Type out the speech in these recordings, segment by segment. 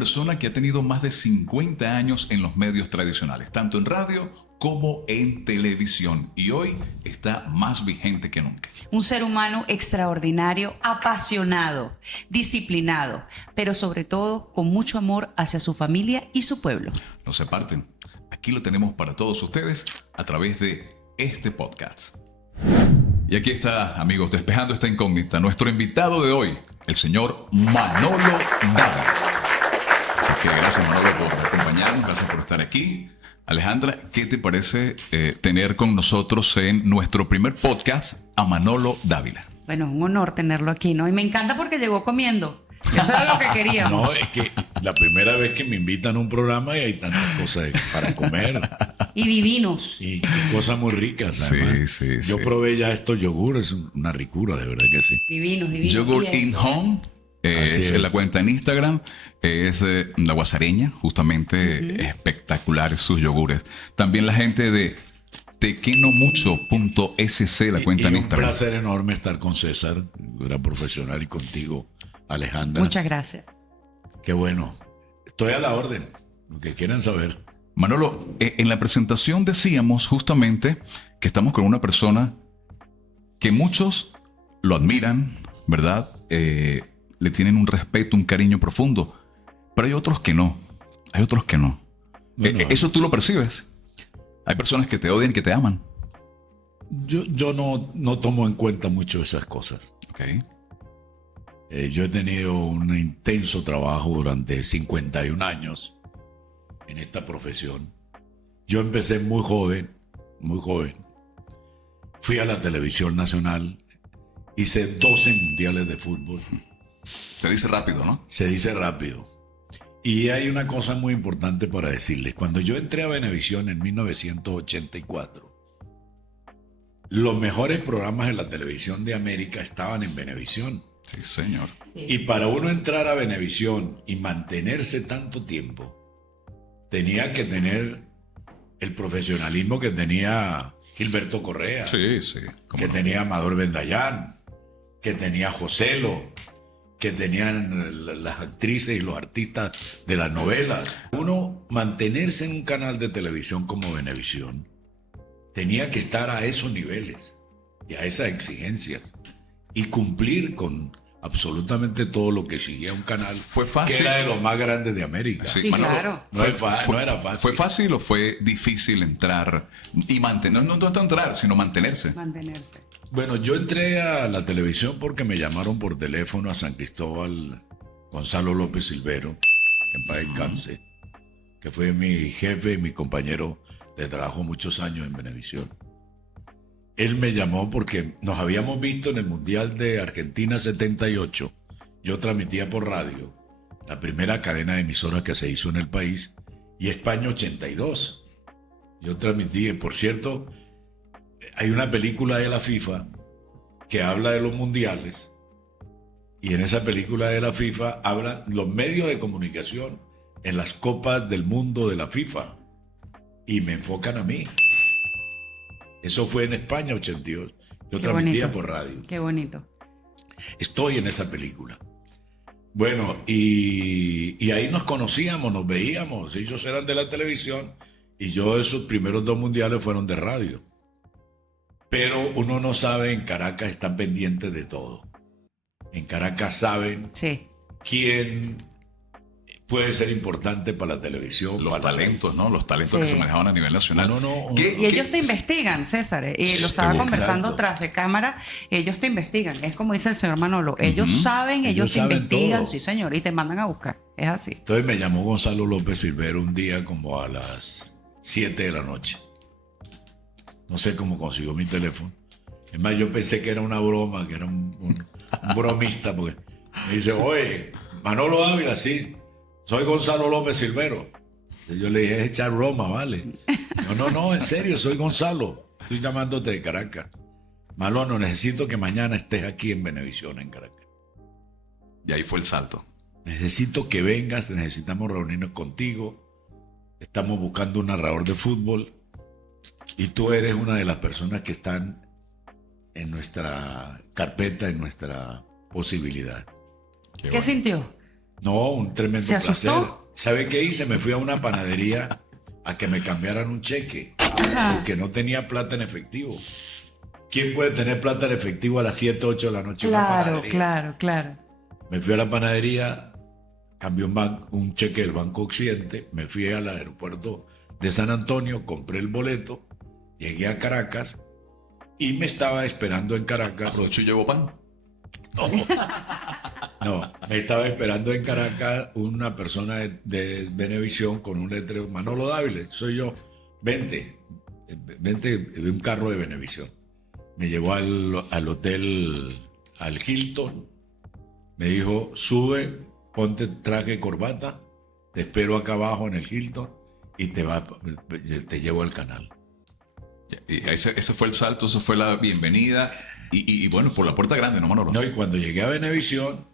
persona que ha tenido más de 50 años en los medios tradicionales, tanto en radio como en televisión, y hoy está más vigente que nunca. Un ser humano extraordinario, apasionado, disciplinado, pero sobre todo con mucho amor hacia su familia y su pueblo. No se aparten, aquí lo tenemos para todos ustedes a través de este podcast. Y aquí está, amigos, despejando esta incógnita, nuestro invitado de hoy, el señor Manolo Dávila. Así que gracias, Manolo, por acompañarnos, gracias por estar aquí. Alejandra, ¿qué te parece tener con nosotros en nuestro primer podcast a Manolo Dávila? Bueno, es un honor tenerlo aquí, ¿no? Y me encanta porque llegó comiendo. Eso era lo que queríamos. No, es que la primera vez que me invitan a un programa y hay tantas cosas para comer. Y divinos. Y cosas muy ricas. Sí, Además. sí, Yo sí. probé ya estos yogures, una ricura, de verdad que sí. Divinos. Yogurt Bien. in Home, Así es es. la cuenta en Instagram, es la guasareña, justamente espectaculares sus yogures. También la gente de tequenomucho.sc, la cuenta en Un Instagram. placer enorme estar con César, gran profesional, y contigo, Alejandra. Muchas gracias. Qué bueno. Estoy a la orden, lo que quieran saber. Manolo, en la presentación decíamos justamente que estamos con una persona que muchos lo admiran, ¿verdad? Le tienen un respeto, un cariño profundo, pero hay otros que no. Hay otros que no. Bueno, Eso tú lo percibes. Hay personas que te odian y que te aman. Yo no tomo en cuenta mucho esas cosas. Ok. Yo he tenido un intenso trabajo durante 51 años en esta profesión. Yo empecé muy joven, muy joven. Fui a la televisión nacional, hice 12 mundiales de fútbol. Se dice rápido, ¿no? Se dice rápido. Y hay una cosa muy importante para decirles. Cuando yo entré a Venevisión en 1984, los mejores programas de la televisión de América estaban en Venevisión. Sí, señor. Y para uno entrar a Venevisión y mantenerse tanto tiempo, tenía que tener el profesionalismo que tenía Gilberto Correa, Sí, sí. ¿Cómo que no? tenía Amador Bendayán, que tenía Joselo, que tenían las actrices y los artistas de las novelas. Uno mantenerse en un canal de televisión como Venevisión tenía que estar a esos niveles y a esas exigencias y cumplir con absolutamente todo lo que exigía un canal Fue fácil. que era de los más grandes de América. Sí, Manolo, claro. No era fácil. ¿Fue fácil o fue difícil entrar y mantener? No entrar, sino mantenerse. Mantenerse. Bueno, yo entré a la televisión porque me llamaron por teléfono a San Cristóbal Gonzalo López Silvero, en paz descanse, que fue mi jefe y mi compañero de trabajo muchos años en Venevisión. Él me llamó porque nos habíamos visto en el Mundial de Argentina 78. Yo transmitía por radio, la primera cadena de emisoras que se hizo en el país, y España 82. Yo transmití, por cierto, hay una película de la FIFA que habla de los mundiales, y en esa película de la FIFA hablan los medios de comunicación en las copas del mundo de la FIFA, y me enfocan a mí. Eso fue en España 82. Yo Qué transmitía bonito. por radio. Qué bonito. Estoy en esa película. Bueno, y ahí nos conocíamos, nos veíamos. Ellos eran de la televisión y yo esos primeros 2 mundiales fueron de radio. Pero uno no sabe, en Caracas están pendientes de todo. En Caracas saben Sí. quién puede ser importante para la televisión. Los para la- talentos, ¿no? Los talentos Sí. que se manejaban a nivel nacional. No. Y ellos te investigan, César. Y lo estaba Exacto. conversando tras de cámara. Ellos te investigan. Es como dice el señor Manolo. Ellos saben, ellos Ellos te saben investigan. todo. Sí, señor. Y te mandan a buscar. Es así. Entonces me llamó Gonzalo López Silvero un día como a las 7 de la noche. No sé cómo consiguió mi teléfono. Es más, yo pensé que era una broma, que era un bromista, porque me dice, oye, Manolo Ávila, sí, soy Gonzalo López Silvero. Y yo le dije, es echar broma, ¿vale? No, en serio, soy Gonzalo. Estoy llamándote de Caracas. Manolo, necesito que mañana estés aquí en Venevisión, en Caracas. Y ahí fue el salto. Necesito que vengas, necesitamos reunirnos contigo. Estamos buscando un narrador de fútbol y tú eres una de las personas que están en nuestra carpeta, en nuestra posibilidad. ¿Qué sintió? No, un tremendo ¿Se placer. asustó? ¿Sabe qué hice? Me fui a una panadería a que me cambiaran un cheque, porque no tenía plata en efectivo. ¿Quién puede tener plata en efectivo a las 7, 8 de la noche en una Claro, panadería? claro. Me fui a la panadería, cambié un cheque del Banco Occidente, me fui al aeropuerto de San Antonio, compré el boleto, llegué a Caracas y me estaba esperando en Caracas. Aprovecho y llevo pan. No, me estaba esperando en Caracas una persona de Venevisión con un letrero, Manolo Dávila, soy yo, vente, un carro de Venevisión. Me llevó al hotel, al Hilton, me dijo, sube, ponte traje y corbata, te espero acá abajo en el Hilton y te llevo al canal. Y ese fue el salto, eso fue la bienvenida. Y bueno, por la puerta grande, ¿no, Manolo? No, y cuando llegué a Venevisión,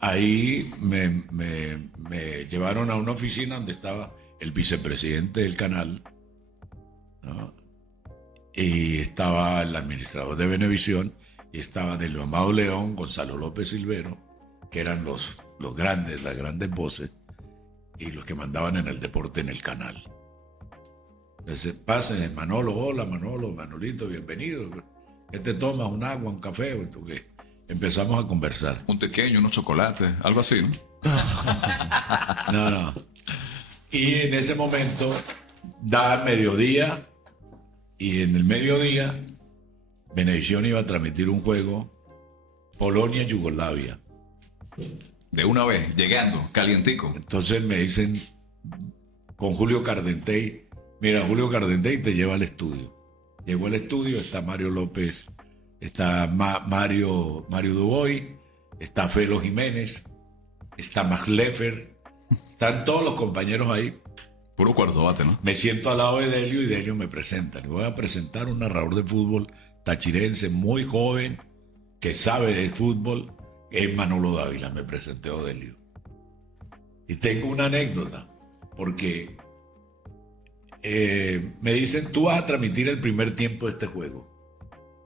ahí me llevaron a una oficina donde estaba el vicepresidente del canal, ¿no? Y estaba el administrador de Venevisión, y estaba del Amado León, Gonzalo López Silvero, que eran los grandes, las grandes voces, y los que mandaban en el deporte en el canal. Entonces, pasen, Manolo, hola Manolo, Manolito, bienvenido. ¿Qué te tomas? ¿Un agua, un café? ¿Qué? Empezamos a conversar. Un pequeño, unos chocolates, algo así, ¿no? No. Y en ese momento da mediodía, y en el mediodía Venevisión iba a transmitir un juego Polonia-Yugoslavia. De una vez, llegando, calientico. Entonces me dicen con Julio Cardentey, mira, Julio Cardentey te lleva al estudio. Llegó al estudio, está Mario López, está Mario Dubois, está Felo Jiménez, está Max Leffer, están todos los compañeros ahí. Puro cuarto bate, ¿no? Me siento al lado de Delio y Delio me presenta. Le voy a presentar un narrador de fútbol tachirense muy joven que sabe de fútbol, es Manolo Dávila, me presentó Delio. Y tengo una anécdota, porque me dicen, tú vas a transmitir el primer tiempo de este juego.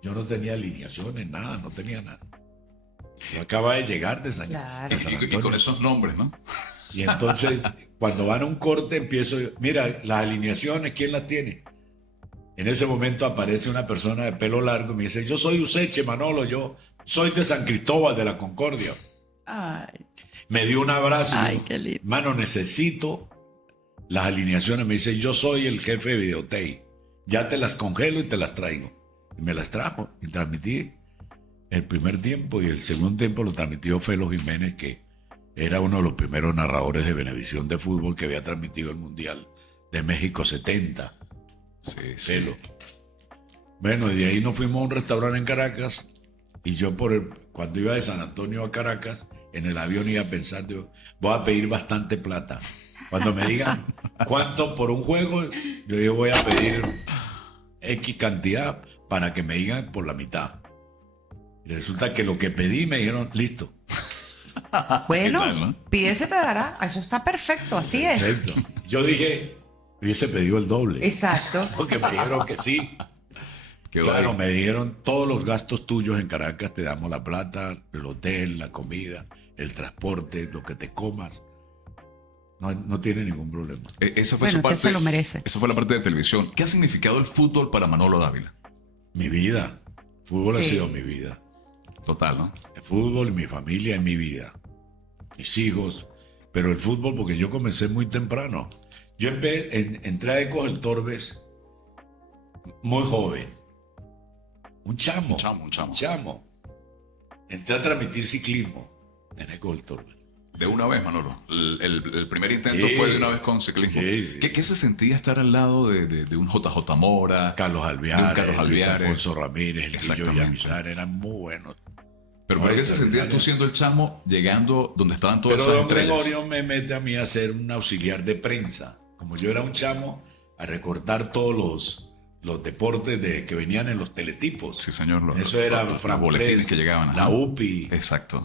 Yo no tenía alineaciones, nada, no tenía nada. Yo acababa de llegar de San, Claro. de San Y Antonio. con esos nombres, ¿no? Y entonces, cuando van a un corte, empiezo yo, mira, las alineaciones, ¿quién las tiene? En ese momento aparece una persona de pelo largo y me dice, yo soy Useche, Manolo, yo soy de San Cristóbal, de la Concordia. Ay, Me dio un abrazo. Ay, Y yo, qué lindo. Mano, necesito las alineaciones. Me dice, yo soy el jefe de Videotey. Ya te las congelo y te las traigo. Y me las trajo y transmití el primer tiempo, y el segundo tiempo lo transmitió Felo Jiménez, que era uno de los primeros narradores de Venevisión de fútbol, que había transmitido el Mundial de México 70. Sí. Felo. Bueno, y de ahí nos fuimos a un restaurante en Caracas, y yo cuando iba de San Antonio a Caracas, en el avión iba pensando, voy a pedir bastante plata. Cuando me digan cuánto por un juego, yo voy a pedir X cantidad para que me digan por la mitad. Y resulta que lo que pedí me dijeron, listo. bueno, ¿Qué tal, no? pide se te dará. Eso está perfecto, así es. Perfecto. Yo dije, hubiese pedido el doble. Exacto. Porque me dijeron que sí. Qué Claro, guay. me dijeron todos los gastos tuyos en Caracas, te damos la plata, el hotel, la comida, el transporte, lo que te comas. No tiene ningún problema. Esa fue Bueno, su parte. usted se lo merece. Esa fue la parte de televisión. ¿Qué ha significado el fútbol para Manolo Dávila? Mi vida. Fútbol ha Sí. sido mi vida. Total, ¿no? El fútbol, mi familia es mi vida. Mis hijos. Pero el fútbol, porque yo comencé muy temprano. Yo entré a Ecos del Torbes muy joven. Un chamo. Un chamo. Un chamo. Entré a transmitir ciclismo en Ecos del Torbes. De una vez, Manolo. El primer intento Sí. fue de una vez con ciclismo. Sí. ¿Qué se sentía estar al lado de un JJ Mora? Carlos de un Alvear, Carlos Luis Alveares? Alfonso Ramírez, el Guillo Exactamente. Villamizar, eran muy buenos. Pero No, ¿qué se sentía extraordinario. tú siendo el chamo llegando donde estaban todas Pero esas don estrellas? Gregorio me mete a mí a ser un auxiliar de prensa. Como yo era un chamo, a recortar todos los deportes que venían en los teletipos. Sí, señor. Eso era los Fran boletines Press, que llegaban. ajá. la UPI, Exacto.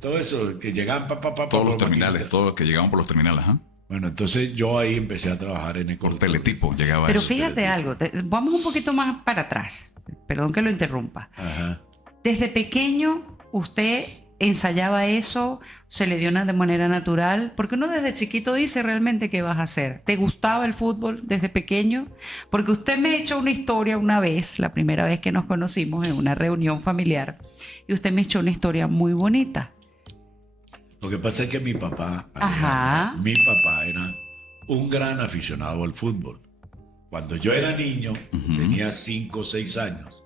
todo eso, que llegaban Todos los por terminales, maquinitas. todos que llegaban por los terminales, ajá. Bueno, entonces yo ahí empecé a trabajar en Por Ecos teletipo llegaba Pero eso. fíjate algo, vamos un poquito más para atrás. Perdón que lo interrumpa. Ajá. Desde pequeño, usted ensayaba eso? ¿Se le dio de manera natural? Porque uno desde chiquito dice realmente qué vas a hacer. ¿Te gustaba el fútbol desde pequeño? Porque usted me echó una historia una vez, la primera vez que nos conocimos en una reunión familiar, y usted me echó una historia muy bonita. Lo que pasa es que mi papá, Ajá. mi papá era un gran aficionado al fútbol. Cuando yo era niño, tenía 5 o 6 años,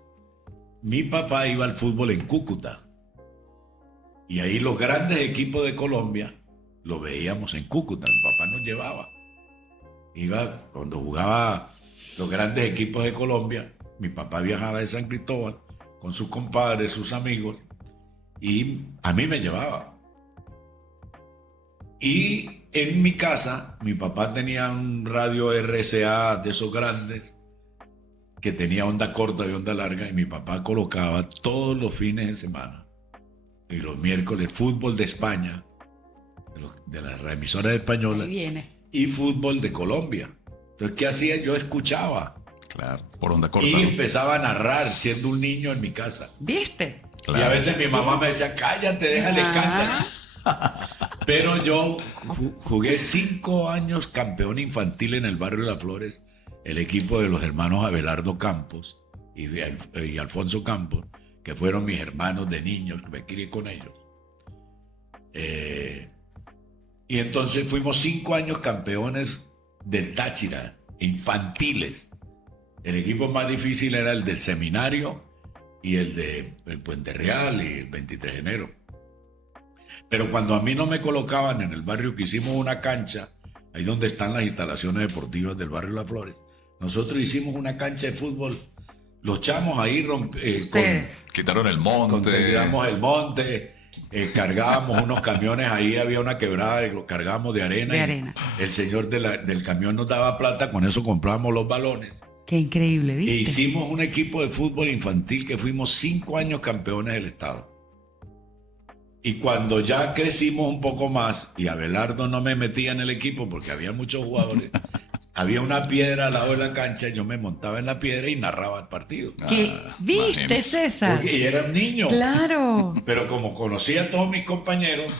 mi papá iba al fútbol en Cúcuta. Y ahí los grandes equipos de Colombia los veíamos en Cúcuta. Mi papá nos llevaba. Iba cuando jugaba los grandes equipos de Colombia. Mi papá viajaba de San Cristóbal con sus compadres, sus amigos, y a mí me llevaba. Y en mi casa, mi papá tenía un radio RCA de esos grandes que tenía onda corta y onda larga, y mi papá colocaba todos los fines de semana y los miércoles fútbol de España, de las emisoras españolas, Ahí viene. y fútbol de Colombia. Entonces, ¿qué hacía? Yo escuchaba. Claro, por onda corta. Y ¿no? empezaba a narrar siendo un niño en mi casa. ¿Viste? Claro. Y a veces mi mamá me decía, cállate, déjale cantar. Pero yo jugué 5 años campeón infantil en el barrio de Las Flores, el equipo de los hermanos Abelardo Campos y Alfonso Campos, que fueron mis hermanos de niños, que me crié con ellos. Y entonces fuimos 5 años campeones del Táchira, infantiles. El equipo más difícil era el del Seminario y el de el Puente Real y el 23 de enero. Pero cuando a mí no me colocaban en el barrio, que hicimos una cancha, ahí donde están las instalaciones deportivas del barrio Las Flores, nosotros hicimos una cancha de fútbol. Los chamos ahí Quitaron el monte. tiramos el monte, cargábamos unos camiones, ahí había una quebrada y lo cargábamos de arena. De arena. El señor del camión nos daba plata, con eso comprábamos los balones. Qué increíble, E ¿viste? hicimos un equipo de fútbol infantil que fuimos 5 años campeones del estado. Y cuando ya crecimos un poco más y Abelardo no me metía en el equipo porque había muchos jugadores, había una piedra al lado de la cancha, yo me montaba en la piedra y narraba el partido. ¿Viste, imagínese. César? Y era un niño. Claro. Pero como conocía a todos mis compañeros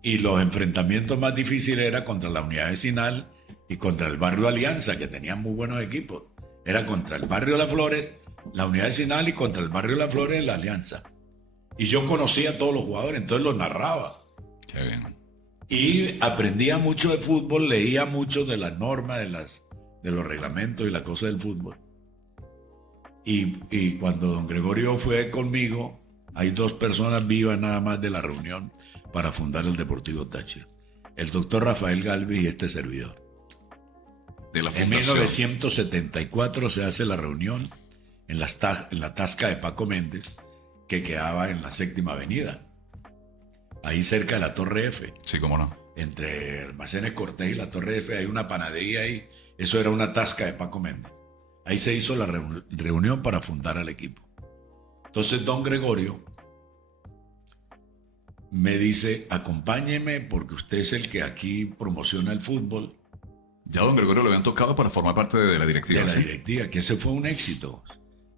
y los enfrentamientos más difíciles eran contra la unidad vecinal y contra el barrio Alianza, que tenían muy buenos equipos. Era contra el barrio Las Flores, la unidad vecinal, y contra el barrio Las Flores, la Alianza. Y yo conocía a todos los jugadores, entonces los narraba. Qué bien. Y aprendía mucho de fútbol, leía mucho de las normas, de los reglamentos y las cosas del fútbol. Y cuando don Gregorio fue conmigo, hay 2 personas vivas nada más de la reunión para fundar el Deportivo Táchira. El doctor Rafael Galvis y este servidor. De la En fundación. 1974 se hace la reunión en la tasca de Paco Méndez, que quedaba en la 7ª Avenida, ahí cerca de la Torre F. Sí, cómo no. Entre Almacenes Cortés y la Torre F hay una panadería ahí. Eso era una tasca de Paco Méndez. Ahí se hizo la reunión para fundar al equipo. Entonces don Gregorio me dice, acompáñeme porque usted es el que aquí promociona el fútbol. Ya don Gregorio lo habían tocado para formar parte de la directiva. De la ¿sí? directiva, que ese fue un éxito.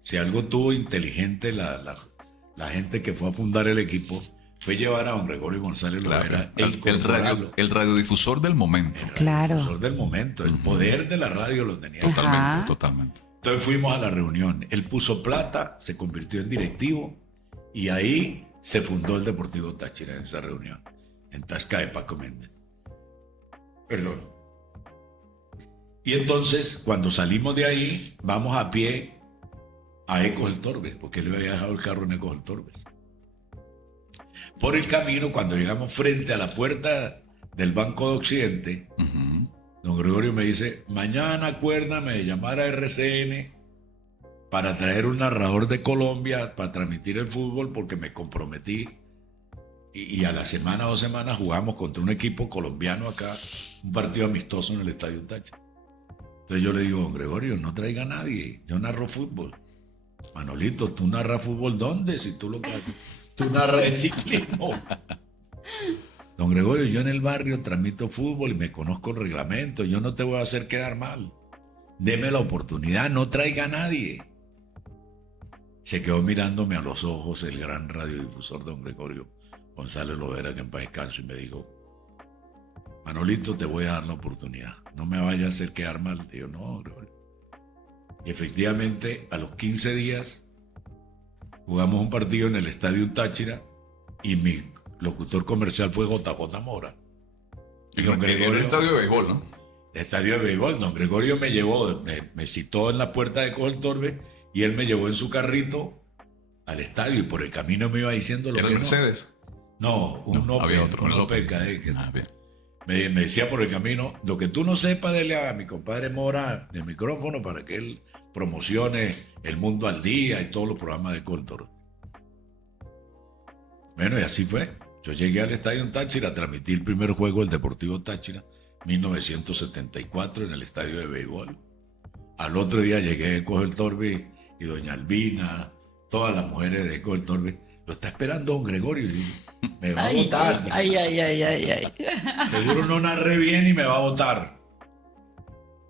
Si algo tuvo inteligente la gente que fue a fundar el equipo, fue llevar a don Gregorio González Lovera Claro. El radiodifusor del momento. Claro. El profesor del momento, el poder de la radio lo tenía. Totalmente, Ajá. totalmente. Entonces fuimos a la reunión. Él puso plata, se convirtió en directivo y ahí se fundó el Deportivo Táchira en esa reunión, en Tasca de Paco Méndez. Perdón. Y entonces, cuando salimos de ahí, vamos a pie a Ecos del Torbes, porque él había dejado el carro en Ecos del Torbes. Por el camino, cuando llegamos frente a la puerta del Banco de Occidente, don Gregorio me dice, mañana acuérdame de llamar a RCN para traer un narrador de Colombia para transmitir el fútbol, porque me comprometí. Y a la semana, 2 semanas, jugamos contra un equipo colombiano acá, un partido amistoso en el Estadio Táchira. Entonces yo le digo, don Gregorio, no traiga a nadie, yo narro fútbol. Manolito, ¿tú narras fútbol dónde? Si tú lo que haces, tú narras el ciclismo. Don Gregorio, yo en el barrio transmito fútbol y me conozco el reglamento, yo no te voy a hacer quedar mal. Deme la oportunidad, no traiga a nadie. Se quedó mirándome a los ojos el gran radiodifusor don Gregorio González Lovera, que en paz descanse, y me dijo: Manolito, te voy a dar la oportunidad. No me vayas a hacer quedar mal. Y yo, no, Gregorio. Y efectivamente, a los 15 días, jugamos un partido en el Estadio Táchira y mi locutor comercial fue JJ Mora. Y don En Gregorio, el estadio de béisbol, ¿no? estadio de béisbol, don Gregorio me llevó, me citó en la puerta de Cojo el Torbe y él me llevó en su carrito al estadio y por el camino me iba diciendo lo ¿Era que el no. Mercedes? No, un No, Opel, había otro, un el Opel Opel. Kadett, que Ah, bien. me decía por el camino: lo que tú no sepas, dele a mi compadre Mora el micrófono para que él promocione El Mundo al Día y todos los programas de Cojo el Torbe. Bueno, y así fue. Yo llegué al Estadio Táchira a transmitir el primer juego del Deportivo Táchira, 1974, en el estadio de béisbol. Al otro día llegué a Cojo el Torbe y doña Albina, todas las mujeres de Cojo el Torbe: lo está esperando don Gregorio, y me va a votar. Ay. Seguro no narré bien y me va a votar.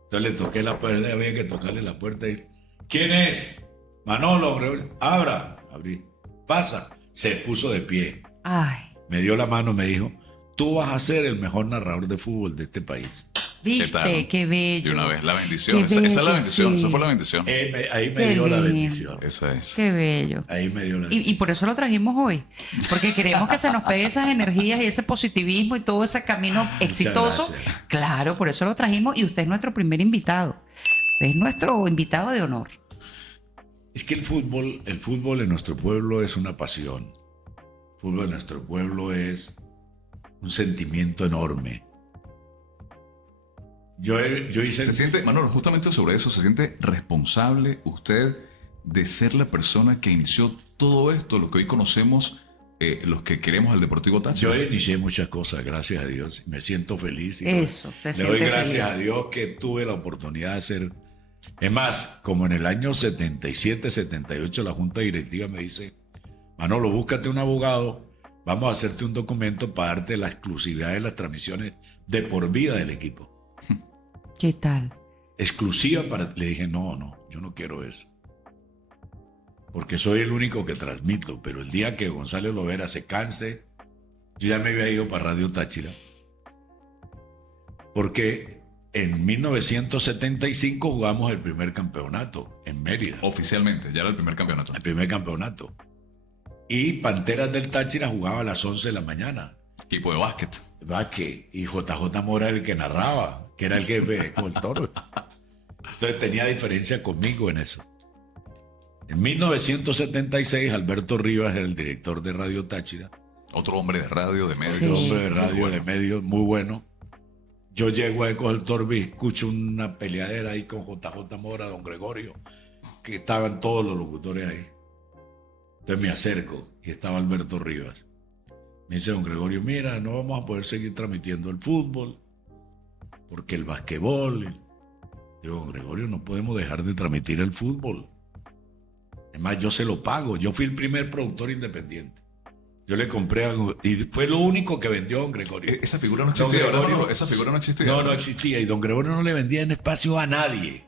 Entonces le toqué la puerta, había que tocarle la puerta y: ¿quién es? Manolo, Gregorio. Abra. Abrí. Pasa. Se puso de pie. Ay, Me dio la mano, me dijo: tú vas a ser el mejor narrador de fútbol de este país. viste, tal? qué bello. De una vez, la bendición. Qué Esa es la bello, bendición, sí. esa fue la bendición. Ahí me Qué dio la lindo. bendición. Esa es. Qué bello. Ahí me dio la Y bendición. por eso lo trajimos hoy, porque queremos que se nos pegue esas energías y ese positivismo y todo ese camino exitoso. gracias. Claro, por eso lo trajimos y usted es nuestro primer invitado. Usted es nuestro invitado de honor. Es que el fútbol en nuestro pueblo es una pasión. El fútbol en nuestro pueblo es un sentimiento enorme. Yo hice... Se siente, Manolo, justamente sobre eso, se siente responsable usted de ser la persona que inició todo esto, lo que hoy conocemos, los que queremos al Deportivo Táchira. Yo inicié muchas cosas, gracias a Dios. Me siento feliz. Y Eso, se le doy siente gracias feliz. a Dios que tuve la oportunidad de ser... Es más, como en el año 77, 78, la Junta Directiva me dice: Manolo, búscate un abogado, vamos a hacerte un documento para darte la exclusividad de las transmisiones de por vida del equipo. ¿Qué tal? Exclusiva para... Le dije: no, yo no quiero eso. Porque soy el único que transmito, pero el día que González Lovera se canse, yo ya me había ido para Radio Táchira. Porque en 1975 jugamos el primer campeonato en Mérida. Oficialmente, ya era el primer campeonato. El primer campeonato. Y Panteras del Táchira jugaba a las 11 de la mañana. Equipo de básquet. Vázquez y JJ Mora era el que narraba, que era el jefe de Cojo el Torbe. Entonces tenía diferencia conmigo en eso. En 1976, Alberto Rivas era el director de Radio Táchira. Otro hombre de radio, de medios. Sí. Hombre de radio, Muy bueno. de medios, muy bueno. Yo llego a Cojo el Torbe y escucho una peleadera ahí con JJ Mora, don Gregorio, que estaban todos los locutores ahí. Entonces me acerco y estaba Alberto Rivas. Me dice don Gregorio: mira, no vamos a poder seguir transmitiendo el fútbol, porque el basquetbol... Digo: don Gregorio, no podemos dejar de transmitir el fútbol. Además, yo se lo pago. Yo fui el primer productor independiente. Yo le compré algo y fue lo único que vendió don Gregorio. Esa figura no Don existía, ¿verdad, Gregorio- Manolo? Esa figura no existía. No existía. Y don Gregorio no le vendía en espacio a nadie.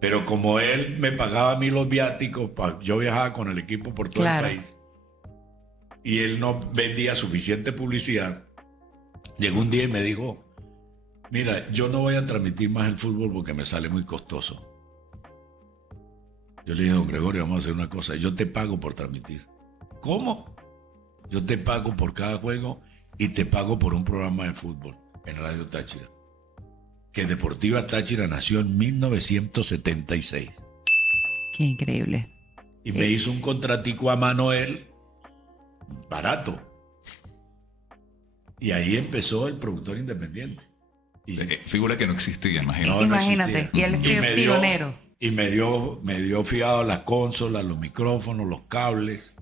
Pero como él me pagaba a mí los viáticos, yo viajaba con el equipo por todo Claro. el país. Y él no vendía suficiente publicidad. Llegó un día y me dijo: mira, yo no voy a transmitir más el fútbol porque me sale muy costoso. Yo le dije: don Gregorio, vamos a hacer una cosa. Yo te pago por transmitir. ¿Cómo? Yo te pago por cada juego y te pago por un programa de fútbol en Radio Táchira. Que Deportiva Táchira nació en 1976. Qué increíble. Y me hizo un contratico a mano él, barato. Y ahí empezó el productor independiente. Y Figura que no existía, imagino. no Imagínate, existía. y él fue me dio- pionero. Y me dio fiado las consolas, los micrófonos, los cables.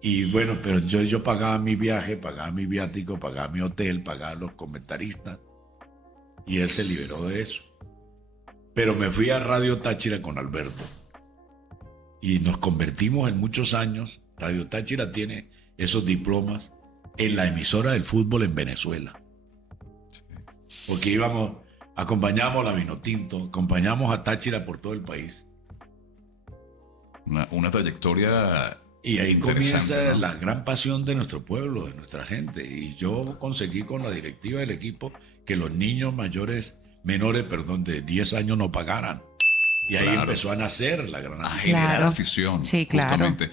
Y bueno, pero yo pagaba mi viaje, pagaba mi viático, pagaba mi hotel, pagaba los comentaristas. Y él se liberó de eso. Pero me fui a Radio Táchira con Alberto. Y nos convertimos en muchos años. Radio Táchira tiene esos diplomas en la emisora del fútbol en Venezuela. Porque acompañamos a la Vinotinto, acompañamos a Táchira por todo el país. Una trayectoria Y ahí Interesante, comienza ¿no? la gran pasión de nuestro pueblo, de nuestra gente. Y yo conseguí con la directiva del equipo que los niños menores, de 10 años no pagaran. Y ahí Claro. empezó a nacer la gran A afición. generar Claro. afición. Sí, claro. Justamente.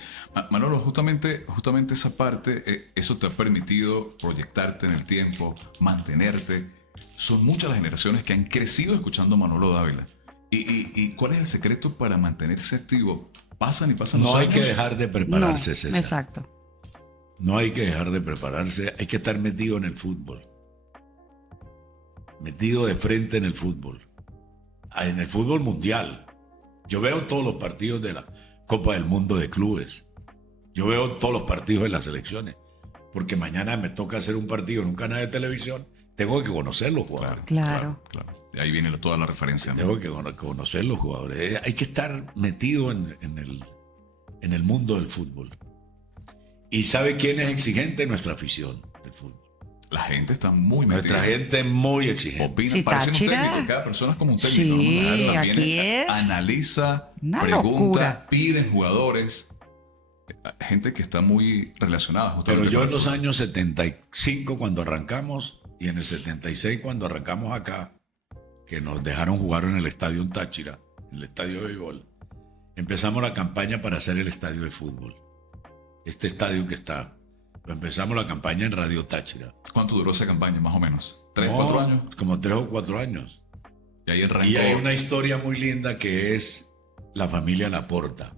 Manolo, justamente esa parte, eso te ha permitido proyectarte en el tiempo, mantenerte. Son muchas las generaciones que han crecido escuchando a Manolo Dávila. ¿Y cuál es el secreto para mantenerse activo? Pasan y pasan los No hay años. que dejar de No, prepararse, César. exacto. No hay que dejar de prepararse, hay que estar metido en el fútbol. Metido de frente en el fútbol. En el fútbol mundial. Yo veo todos los partidos de la Copa del Mundo de clubes. Yo veo todos los partidos de las selecciones. Porque mañana me toca hacer un partido en un canal de televisión. Tengo que conocer los jugadores. Claro. Claro. De ahí viene toda la referencia, ¿no? Tengo que conocer los jugadores. Hay que estar metido en el mundo del fútbol. ¿Y sabe quién es exigente? Nuestra afición del fútbol. La gente está muy metida. Nuestra gente es muy exigente. Opina, Sí, parece un Táchira. técnico. Cada persona es como un técnico. Sí, ¿no? También aquí es analiza, una pregunta, locura. piden jugadores. Gente que está muy relacionada Pero justamente yo con en el los fútbol. años 75 cuando arrancamos y en el 76 cuando arrancamos acá, que nos dejaron jugar en el estadio en Táchira, en el estadio de béisbol, empezamos la campaña para hacer el estadio de fútbol. Este estadio que está. Empezamos la campaña en Radio Táchira. ¿Cuánto duró esa campaña, más o menos? ¿3, No, 4 años? Como 3 o 4 años. Y ahí arrancó. Y hay una historia muy linda que es la familia Laporta.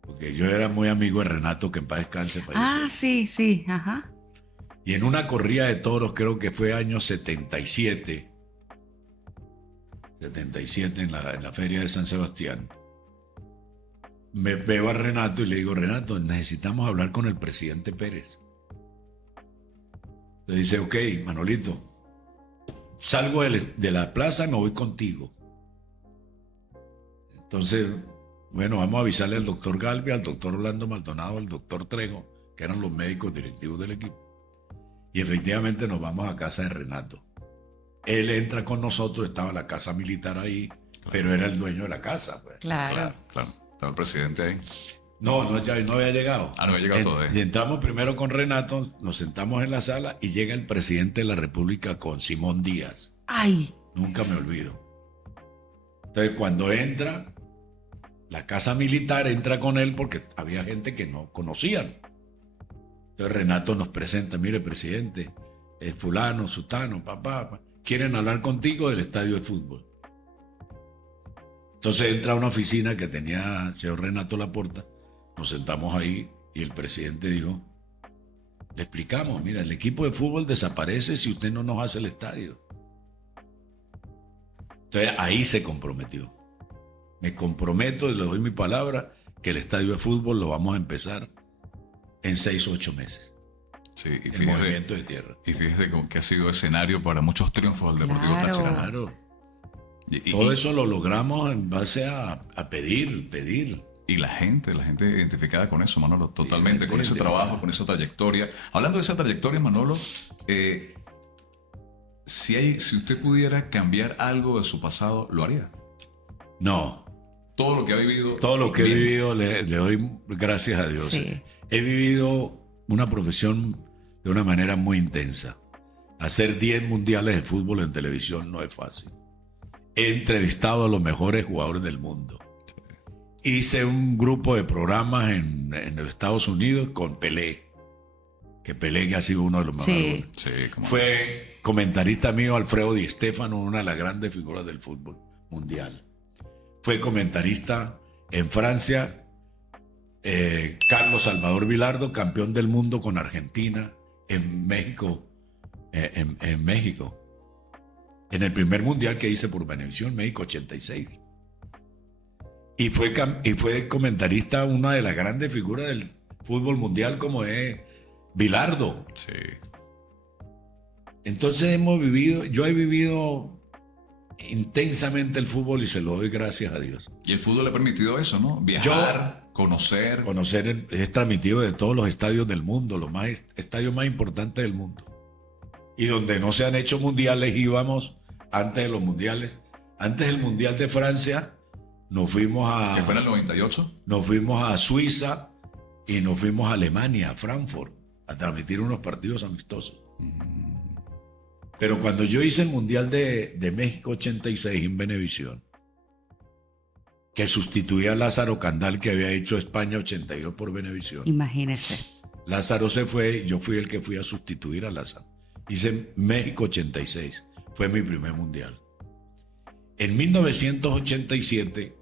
Porque yo era muy amigo de Renato, que en paz descanse, falleció. Ah, sí, sí, ajá. Y en una corrida de toros, creo que fue año 77 en la feria de San Sebastián, me veo a Renato y le digo, Renato, necesitamos hablar con el presidente Pérez. Le dice, ok, Manolito, salgo de la plaza y me voy contigo. Entonces, bueno, vamos a avisarle al doctor Galvia, al doctor Orlando Maldonado, al doctor Trejo, que eran los médicos directivos del equipo. Y efectivamente nos vamos a casa de Renato. Él entra con nosotros, estaba la casa militar ahí, pero era el dueño de la casa. Pues. Claro. Claro. Estaba el presidente ahí. No había llegado. Ah, no había llegado todavía. Y entramos primero con Renato, nos sentamos en la sala y llega el presidente de la República con Simón Díaz. Ay, Nunca me olvido. Entonces cuando entra, la casa militar entra con él porque había gente que no conocían. Entonces Renato nos presenta, mire presidente, el fulano, sutano, papá, quieren hablar contigo del estadio de fútbol. Entonces entra a una oficina que tenía el señor Renato Laporta, nos sentamos ahí y el presidente dijo, le explicamos, mira, el equipo de fútbol desaparece si usted no nos hace el estadio. Entonces ahí se comprometió. Me comprometo y le doy mi palabra que el estadio de fútbol lo vamos a empezar en 6 o 8 meses. Sí, y El movimiento de tierra. Y fíjese que ha sido escenario para muchos triunfos del Deportivo Claro. Táchira. Claro. Y Todo eso lo logramos en base a pedir. Y la gente identificada con eso, Manolo, totalmente, Sí, con ese identificada. trabajo, con esa trayectoria. Hablando de esa trayectoria, Manolo, si usted pudiera cambiar algo de su pasado, ¿lo haría? No, Todo lo que ha vivido. todo lo que he bien. vivido le doy gracias a Dios. Sí. He vivido una profesión de una manera muy intensa. Hacer 10 mundiales de fútbol en televisión no es fácil. He entrevistado a los mejores jugadores del mundo. Hice un grupo de programas en los Estados Unidos con Pelé, que Pelé ha sido uno de los mejores. Sí. jugadores. Sí, como Fue comentarista mío Alfredo Di Stéfano, una de las grandes figuras del fútbol mundial. Fue comentarista en Francia, Carlos Salvador Vilardo, campeón del mundo con Argentina, en México, en México. En el primer mundial que hice por Venevisión, México 86. Y fue comentarista una de las grandes figuras del fútbol mundial como es Vilardo. Sí. Entonces yo he vivido intensamente el fútbol y se lo doy gracias a Dios. Y el fútbol le ha permitido eso, ¿no? Viajar, conocer. Es transmitido de todos los estadios del mundo, los estadios más importantes del mundo. Y donde no se han hecho mundiales íbamos antes de los mundiales. Antes del Mundial de Francia nos fuimos Que fue en el 98. nos fuimos a Suiza y nos fuimos a Alemania, a Frankfurt, a transmitir unos partidos amistosos. Pero cuando yo hice el Mundial de México 86 en Venevisión, que sustituía a Lázaro Candal, que había hecho España 82 por Venevisión. Imagínese. Lázaro se fue, yo fui el que fui a sustituir a Lázaro. Hice México 86, fue mi primer mundial. En 1987,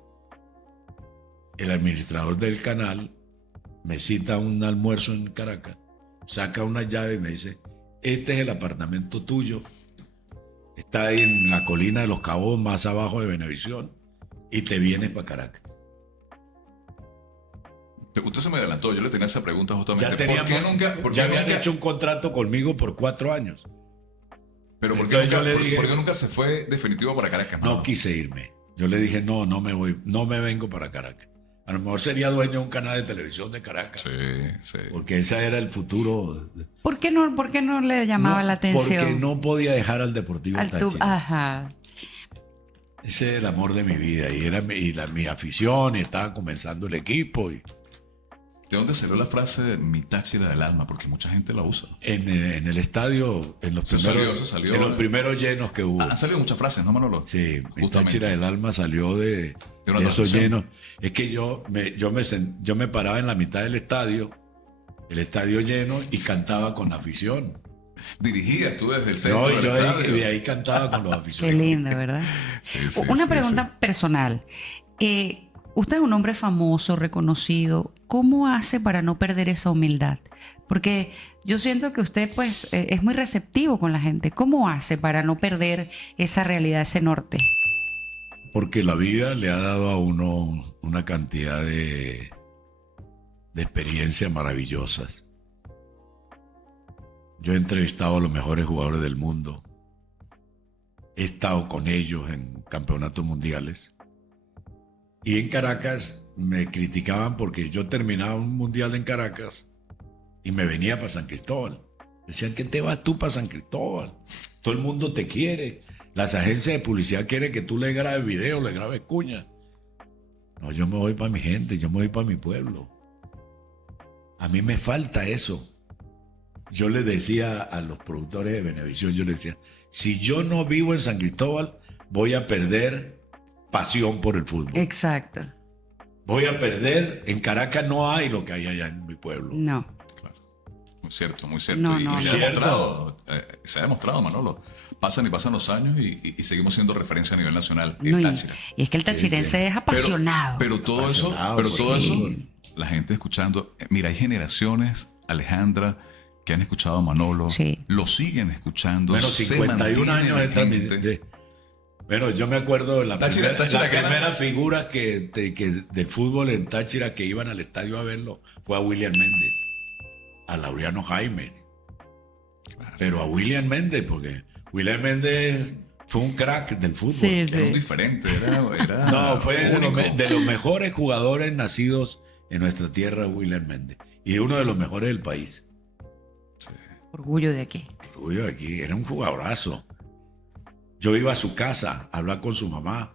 el administrador del canal me cita a un almuerzo en Caracas, saca una llave y me dice, este es el apartamento tuyo, está ahí en la colina de Los Cabos, más abajo de Venevisión, y te vienes para Caracas. Usted se me adelantó, yo le tenía esa pregunta justamente. ¿Por qué habían hecho un contrato conmigo por 4 años. Pero ¿por qué nunca se fue definitivo para Caracas? No quise irme. Yo le dije, no me voy, no me vengo para Caracas. A lo mejor sería dueño de un canal de televisión de Caracas. Sí. Porque ese era el futuro. ¿Por qué no le llamaba la atención? Porque no podía dejar al Deportivo Táchira. Ajá. Ese era el amor de mi vida y era mi afición, y estaba comenzando el equipo. ¿De dónde salió la frase mi Táchira del alma? Porque mucha gente la usa. En el estadio, en los primeros llenos que hubo. Han salido muchas frases, ¿no, Manolo? Sí, mi Táchira del alma salió de esos llenos. Es que yo me paraba en la mitad del estadio, el estadio lleno, y cantaba con la afición. Dirigías tú desde el centro del estadio. De ahí cantaba con los aficionados. Qué lindo, ¿verdad? Sí, Una pregunta personal. Usted es un hombre famoso, reconocido. ¿Cómo hace para no perder esa humildad? Porque yo siento que usted pues es muy receptivo con la gente. ¿Cómo hace para no perder esa realidad, ese norte? Porque la vida le ha dado a uno una cantidad de experiencias maravillosas. Yo he entrevistado a los mejores jugadores del mundo. He estado con ellos en campeonatos mundiales. Y en Caracas me criticaban porque yo terminaba un mundial en Caracas y me venía para San Cristóbal. Decían, ¿qué te vas tú para San Cristóbal? Todo el mundo te quiere. Las agencias de publicidad quieren que tú le grabes video, le grabes cuña. No, yo me voy para mi gente, yo me voy para mi pueblo. A mí me falta eso. Yo le decía a los productores de Venevisión, yo les decía, si yo no vivo en San Cristóbal, voy a perder pasión por el fútbol. Exacto. Voy a perder, en Caracas no hay lo que hay allá en mi pueblo. No. Claro. Muy cierto, muy cierto. No, y no, se ha demostrado, Manolo. Pasan y pasan los años y seguimos siendo referencia a nivel nacional. No, y es que el tachirense es apasionado. Pero todo eso, la gente escuchando, mira, hay generaciones, Alejandra, que han escuchado a Manolo, lo siguen escuchando. Bueno, 51 años de transmisión. Bueno, yo me acuerdo de la primera figura del fútbol en Táchira que iban al estadio a verlo fue a William Méndez, a Laureano Jaime. Claro. Pero a William Méndez, porque William Méndez fue un crack del fútbol. Sí. Era un diferente, era no, fue de los mejores jugadores nacidos en nuestra tierra, William Méndez. Y uno de los mejores del país. Sí. Orgullo de aquí. Orgullo de aquí, era un jugadorazo. Yo iba a su casa a hablar con su mamá.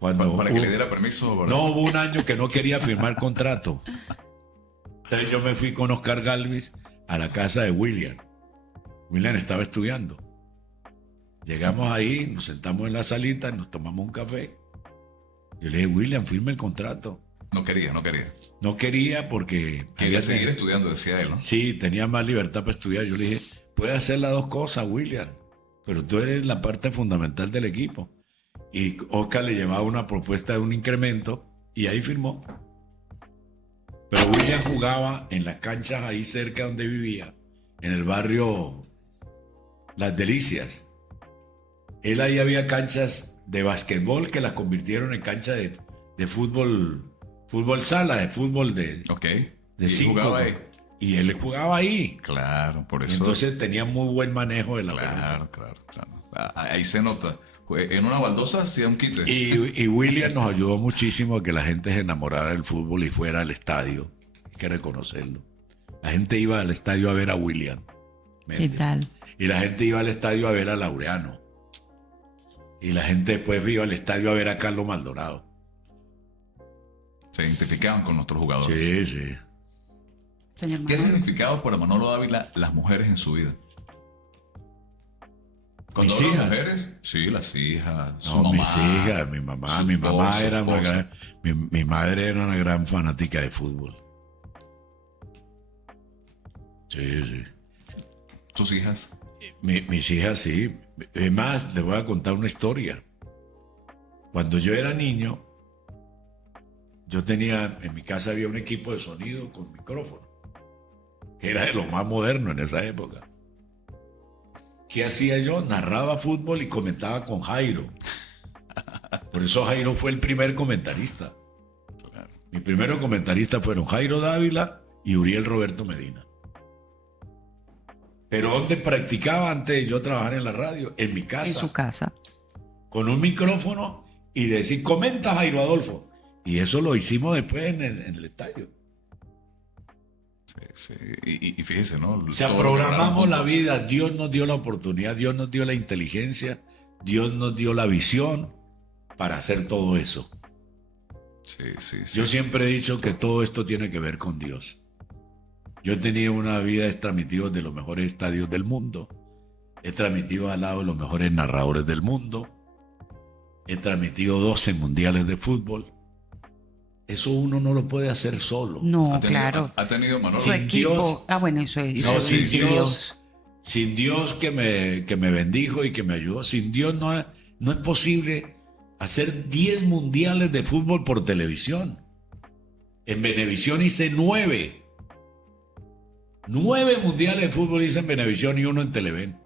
Para que le diera permiso. ¿Verdad? No, hubo un año que no quería firmar contrato. Entonces yo me fui con Oscar Galvis a la casa de William. William estaba estudiando. Llegamos ahí, nos sentamos en la salita, nos tomamos un café. Yo le dije, William, firme el contrato. No quería. No quería porque... Quería seguir estudiando, decía él, ¿no? Sí, tenía más libertad para estudiar. Yo le dije, puedes hacer las dos cosas, William, pero tú eres la parte fundamental del equipo. Y Oscar le llevaba una propuesta de un incremento y ahí firmó. Pero William jugaba en las canchas ahí cerca donde vivía, en el barrio Las Delicias. Él ahí había canchas de básquetbol que las convirtieron en canchas de fútbol sala, de fútbol de cinco. Jugaba ahí. Y él jugaba ahí. Claro, por eso. Entonces tenía muy buen manejo de la pelota. Claro. Ahí se nota. En una baldosa hacía un quite. Y William nos ayudó muchísimo a que la gente se enamorara del fútbol y fuera al estadio. Hay que reconocerlo. La gente iba al estadio a ver a William Méndez. ¿Qué tal? Y la gente iba al estadio a ver a Laureano. Y la gente después iba al estadio a ver a Carlos Maldonado. Se identificaban con nuestros jugadores. Sí. señor ¿Qué ha Manolo. significado para Manolo Dávila las mujeres en su vida? Cuando Mis hablo de hijas. mujeres, sí, las hijas, su No, mamá, mis hijas, mi mamá. su Mi esposo, mamá su era una esposa. gran, mi madre era una gran fanática de fútbol. Sí, sí. sus hijas. Mis hijas, sí. Es más, les voy a contar una historia. Cuando yo era niño, yo tenía, en mi casa había un equipo de sonido con micrófono, que era de lo más moderno en esa época. ¿Qué hacía yo? Narraba fútbol y comentaba con Jairo. Por eso Jairo fue el primer comentarista. Mi primeros comentaristas fueron Jairo Dávila y Uriel Roberto Medina. Pero ¿dónde practicaba antes de yo trabajar en la radio? En mi casa. En su casa. Con un micrófono y decir, comenta Jairo Adolfo. Y eso lo hicimos después en el estadio. Sí, sí. Y fíjese, ¿no? O sea, Todo lo programamos lograron la juntos. vida, Dios nos dio la oportunidad, Dios nos dio la inteligencia, Dios nos dio la visión para hacer todo eso. Sí, sí, sí. Yo siempre he dicho que todo esto tiene que ver con Dios. Yo he tenido una vida, he transmitido de los mejores estadios del mundo, he transmitido al lado de los mejores narradores del mundo, he transmitido 12 mundiales de fútbol. Eso uno no lo puede hacer solo. No, Ha tenido- claro. Ha tenido Manolo. Su Sin equipo. Dios. Bueno, eso es. No, sin Dios. Sin Dios que me bendijo y que me ayudó, sin Dios no es posible hacer 10 mundiales de fútbol por televisión. En Venevisión hice 9. 9 mundiales de fútbol hice en Venevisión y 1 en Televen.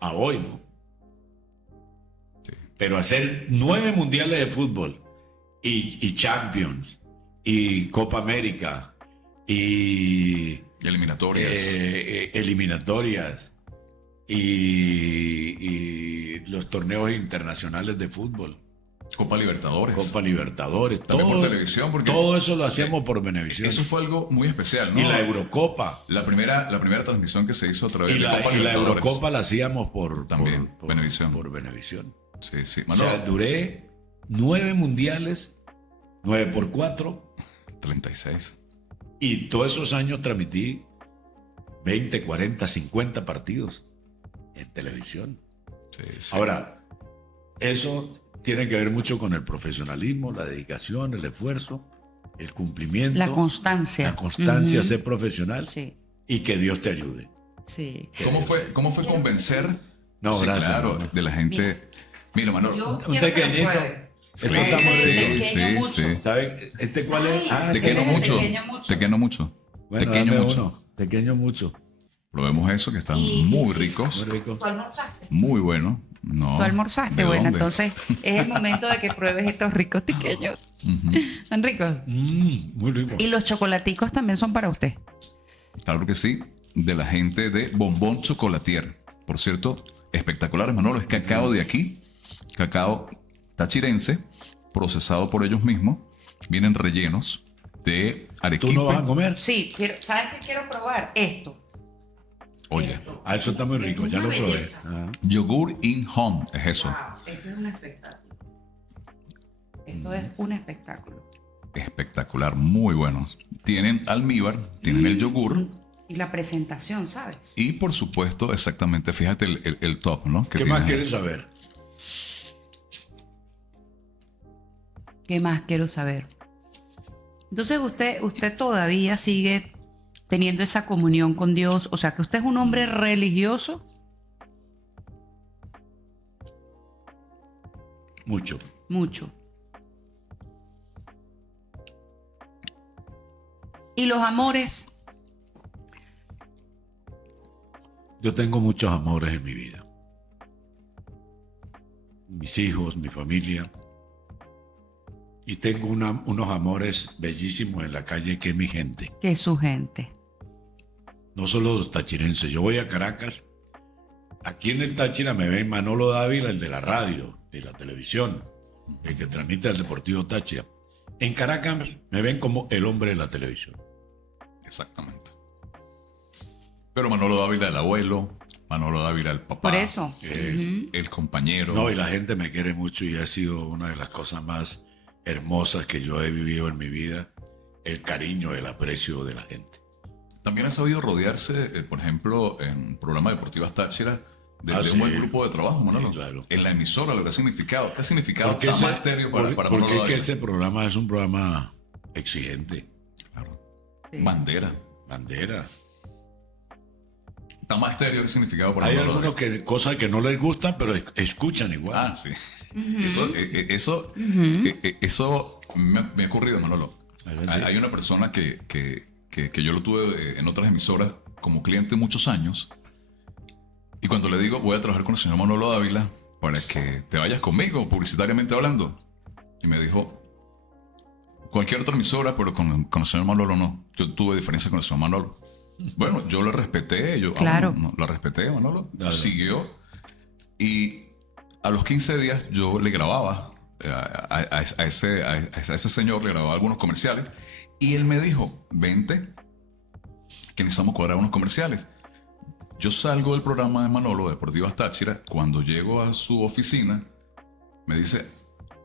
A hoy, ¿no? Sí. Pero hacer 9 mundiales de fútbol y Champions y Copa América y Eliminatorias. eliminatorias y los torneos internacionales de fútbol, Copa Libertadores. Copa Libertadores, También por televisión, porque todo eso lo hacíamos por Venevisión. eso fue algo muy especial, ¿no? Y la Eurocopa. La primera transmisión que se hizo a través Y de la, Copa y la Libertadores. Eurocopa la hacíamos por También, por Venevisión. Por Venevisión. Sí, sí. O Manolo, sea, duré 9 mundiales, 9 por 4, 36. y todos esos años transmití 20, 40, 50 partidos en televisión. Sí, sí. Ahora, eso tiene que ver mucho con el profesionalismo, la dedicación, el esfuerzo, el cumplimiento, La constancia. la constancia, Ujú. ser profesional Sí, y que Dios te ayude. sí. ¿Cómo fue convencer? No, Sí, gracias, claro, Manolo. de la gente. Mira, Manolo. Un pequeñito. Esto está muy rico. Sí, sí. ¿Sabe este cuál es? Ay, ¿De qué no Pequeño mucho? mucho. Pequeño mucho. Bueno, Pequeño dame mucho. uno. Pequeño mucho. Probemos eso, que están Y- muy ricos. Muy rico. ¿Tú almorzaste? Muy bueno. No. ¿Tú almorzaste? ¿De Bueno, dónde? entonces es el momento de que pruebes estos ricos pequeños. Ujú. ¿Están ricos? Muy rico. Y los chocolaticos también son para usted. Claro que sí. De la gente de Bombón Chocolatier. Por cierto, espectacular, Manolo. Es cacao de aquí. Cacao tachirense, procesado por ellos mismos. Vienen rellenos de ¿Tú arequipe. no vas a comer? Sí, ¿sabes qué quiero probar? Esto. Oye, Esto. Ah, eso está muy rico, Es ya una lo probé. belleza. Ah. yogur in home. Es eso. Wow, esto es un espectáculo. Esto es un espectáculo. Espectacular, muy buenos. Tienen almíbar, tienen el yogur. Y la presentación, ¿sabes? Y por supuesto, exactamente, fíjate el top, ¿no? Que ¿Qué más tiene. quieres saber? ¿Qué más quiero saber? Entonces usted todavía sigue teniendo esa comunión con Dios, o sea que usted es un hombre religioso. Mucho. Mucho. Y los amores, Yo tengo muchos amores en mi vida. Mis hijos, mi familia. Y tengo unos amores bellísimos en la calle que es mi gente. que es su gente. No solo los tachirenses. Yo voy a Caracas. Aquí en el Táchira me ven Manolo Dávila, el de la radio, de la televisión, el que transmite al Deportivo Táchira. En Caracas me ven como el hombre de la televisión. Exactamente. Pero Manolo Dávila, el abuelo. Manolo Dávila, el papá. Por eso. El compañero. No, y la gente me quiere mucho y ha sido una de las cosas más hermosas que yo he vivido en mi vida. el cariño, el aprecio de la gente. También ha sabido rodearse, por ejemplo, en programa Deportivas Táchira, de Sí. un buen grupo de trabajo, Manolo. Sí, claro. En la emisora, lo que ha significado. ¿Qué ha significado Porque Tama Estéreo para porque Manolo es que Dávila? ese programa es un programa exigente. Claro. Sí. Bandera. Bandera. Tama Estéreo, ¿qué significado para Hay Manolo algunos Dávila? que cosas que no les gustan, pero escuchan igual. Ah, sí. Eso me ha ocurrido, Manolo. Sí. Hay una persona que yo lo tuve en otras emisoras como cliente muchos años. Y cuando le digo, voy a trabajar con el señor Manolo Dávila para que te vayas conmigo, publicitariamente hablando. Y me dijo, cualquier otra emisora, pero con el señor Manolo no. Yo tuve diferencia con el señor Manolo. Bueno, yo le respeté, Claro. la respeté, Manolo. Dale. Siguió. Y a los 15 días yo le grababa a ese señor, le grababa algunos comerciales. Y él me dijo, vente, que necesitamos cuadrar unos comerciales. Yo salgo del programa de Manolo, Deportivas Táchira. Cuando llego a su oficina, me dice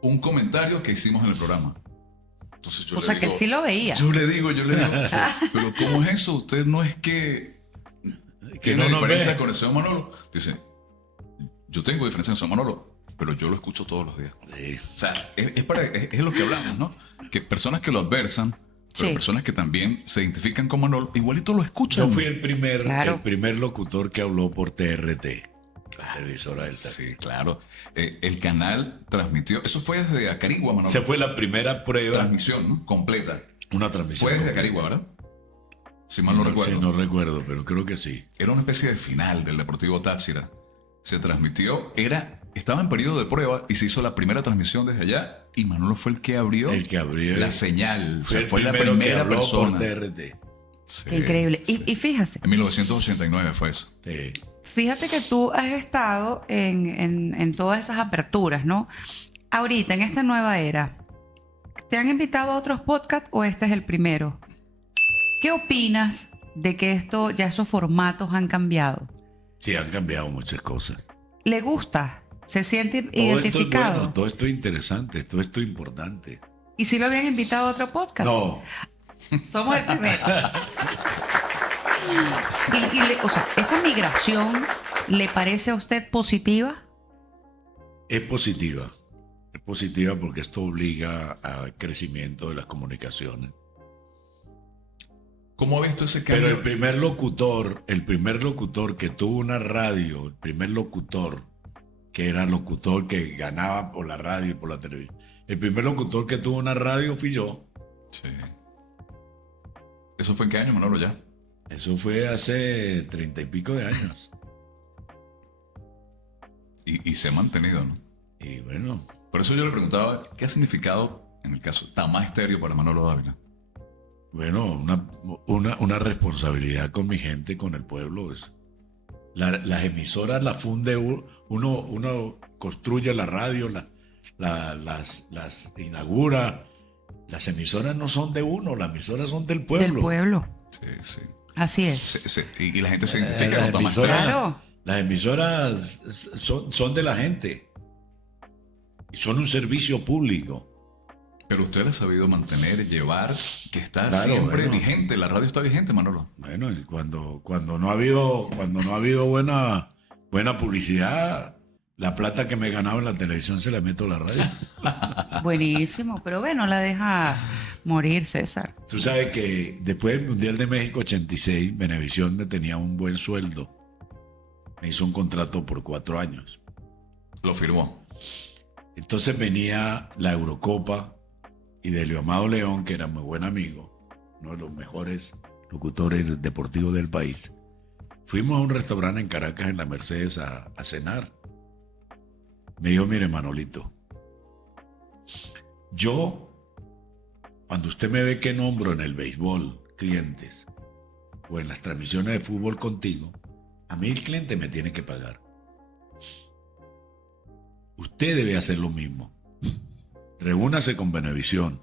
un comentario que hicimos en el programa. Entonces yo O sea, que él sí lo veía. Yo le digo, pero ¿cómo es eso? Usted no es que tiene no nos diferencia ve. con el señor Manolo. Dice, yo tengo diferencia con el señor Manolo, pero yo lo escucho todos los días. Sí. O sea, es lo que hablamos, ¿no? Que personas que lo adversan, pero Sí. personas que también se identifican con Manolo, igualito lo escuchan. Yo fui el primer locutor que habló por TRT, la televisora del Táchira. Sí, claro. El canal transmitió, eso fue desde Acarigua, Manolo. Esa fue la primera prueba, Transmisión, ¿no? Completa. una transmisión. Fue desde Acarigua, ¿verdad? Si mal no recuerdo. Sí, no recuerdo, pero creo que sí. Era una especie de final del Deportivo Táchira. Se transmitió, estaba en periodo de prueba y se hizo la primera transmisión desde allá y Manolo fue el que abrió, La señal. Fue, Fue la primero que primera habló persona. por TRT. Sí, Qué increíble. sí. Y fíjate, En 1989 fue eso. Sí. fíjate que tú has estado en todas esas aperturas, ¿no? Ahorita, en esta nueva era, ¿te han invitado a otros podcasts o este es el primero? ¿Qué opinas de que ya esos formatos han cambiado? Sí, han cambiado muchas cosas. ¿Le gusta? ¿Se siente Todo esto es identificado? bueno, todo esto es interesante, todo esto es importante. ¿Y si lo habían invitado a otro podcast? No, Somos el primero. O sea, ¿esa migración le parece a usted positiva? es positiva. Es positiva porque esto obliga al crecimiento de las comunicaciones. ¿Cómo ha visto ese cambio? Pero el primer locutor que tuvo una radio, el primer locutor que era locutor que ganaba por la radio y por la televisión, el primer locutor que tuvo una radio fui yo. Sí. ¿Eso fue en qué año, Manolo, ya? Eso fue hace 30 y pico de años. Y se ha mantenido, ¿no? Y bueno, Por eso yo le preguntaba, ¿qué ha significado, en el caso, Tama Estéreo para Manolo Dávila? una responsabilidad con mi gente, con el pueblo. Las emisoras las funde uno construye la radio, las inaugura. Las emisoras no son de uno, las emisoras son del pueblo. Del pueblo. Sí, sí. Así es. Y la gente se identifica las con Tama emisoras- Estéreo. Claro. Las emisoras son de la gente. Y son un servicio público. Pero usted ha sabido mantener, llevar, que está Claro, siempre bueno. vigente. La radio está vigente, Manolo. Bueno, y cuando no ha habido buena publicidad, la plata que me ganaba en la televisión se la meto a la radio. Buenísimo. Pero bueno, la deja morir, César. Tú sabes que después del Mundial de México 86, Venevisión me tenía un buen sueldo. Me hizo un contrato por 4 años. Lo firmó. Entonces venía la Eurocopa y Delio Amado León, que era muy buen amigo, uno de los mejores locutores deportivos del país. Fuimos a un restaurante en Caracas, en la Mercedes, a cenar. Me dijo, mire, Manolito, yo, cuando usted me ve que nombro en el béisbol clientes o en las transmisiones de fútbol contigo, a mí el cliente me tiene que pagar. Usted debe hacer lo mismo. Reúnase con Venevisión,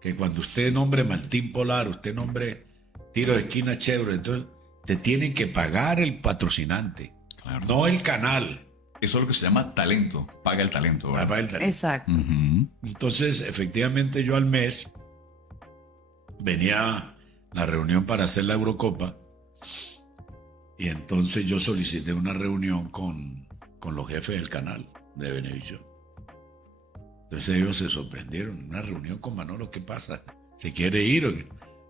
que cuando usted nombre Martín Polar, usted nombre Tiro de Esquina Chévere, entonces te tienen que pagar el patrocinante, Claro. no el canal. Eso es lo que se llama talento. Paga el talento, ¿verdad? Paga el talento. Exacto. Ujú. Entonces, efectivamente, yo al mes venía la reunión para hacer la Eurocopa y entonces yo solicité una reunión con los jefes del canal de Venevisión. Entonces ellos se sorprendieron. Una reunión con Manolo, ¿qué pasa? ¿Se quiere ir o qué?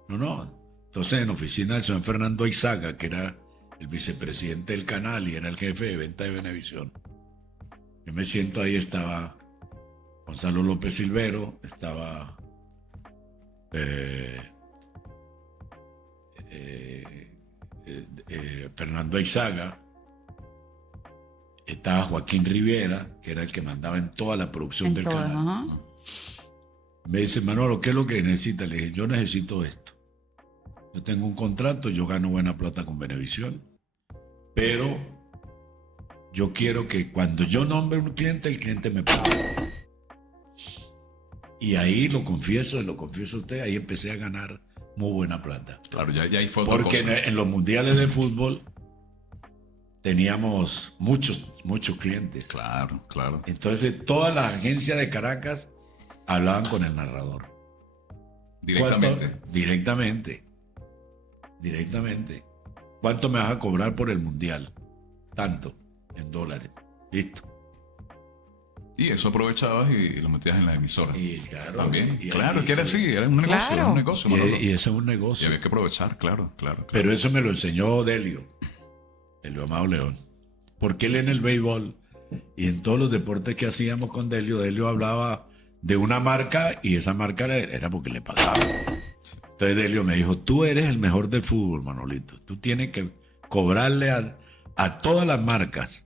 No. Entonces en la oficina del señor Fernando Aizaga, que era el vicepresidente del canal y era el jefe de venta de Venevisión. Yo me siento ahí, estaba Gonzalo López Silvero, estaba Fernando Aizaga, estaba Joaquín Riviera, que era el que mandaba en toda la producción del canal. Ajá. Me dice, Manolo, ¿qué es lo que necesita? Le dije, yo necesito esto. Yo tengo un contrato, yo gano buena plata con Venevisión, pero yo quiero que cuando yo nombre un cliente, el cliente me pague. Y ahí lo confieso a usted, ahí empecé a ganar muy buena plata. Claro, ya ahí fue otra Porque cosa. en los mundiales de fútbol teníamos muchos clientes. Claro. Entonces todas las agencias de Caracas hablaban con el narrador. Directamente. Directamente. ¿Cuánto me vas a cobrar por el mundial? Tanto, en dólares. Listo. Y eso aprovechabas y lo metías en la emisora. Y claro. También. y Claro, ahí- que era así, era un negocio, Claro. era un negocio. Manolo. Y eso es un Y negocio. había que aprovechar, claro. Pero eso me lo enseñó Delio Amado León. Porque él en el béisbol y en todos los deportes que hacíamos con Delio hablaba de una marca y esa marca era porque le pagaban. Entonces Delio me dijo, tú eres el mejor del fútbol, Manolito. Tú tienes que cobrarle a todas las marcas.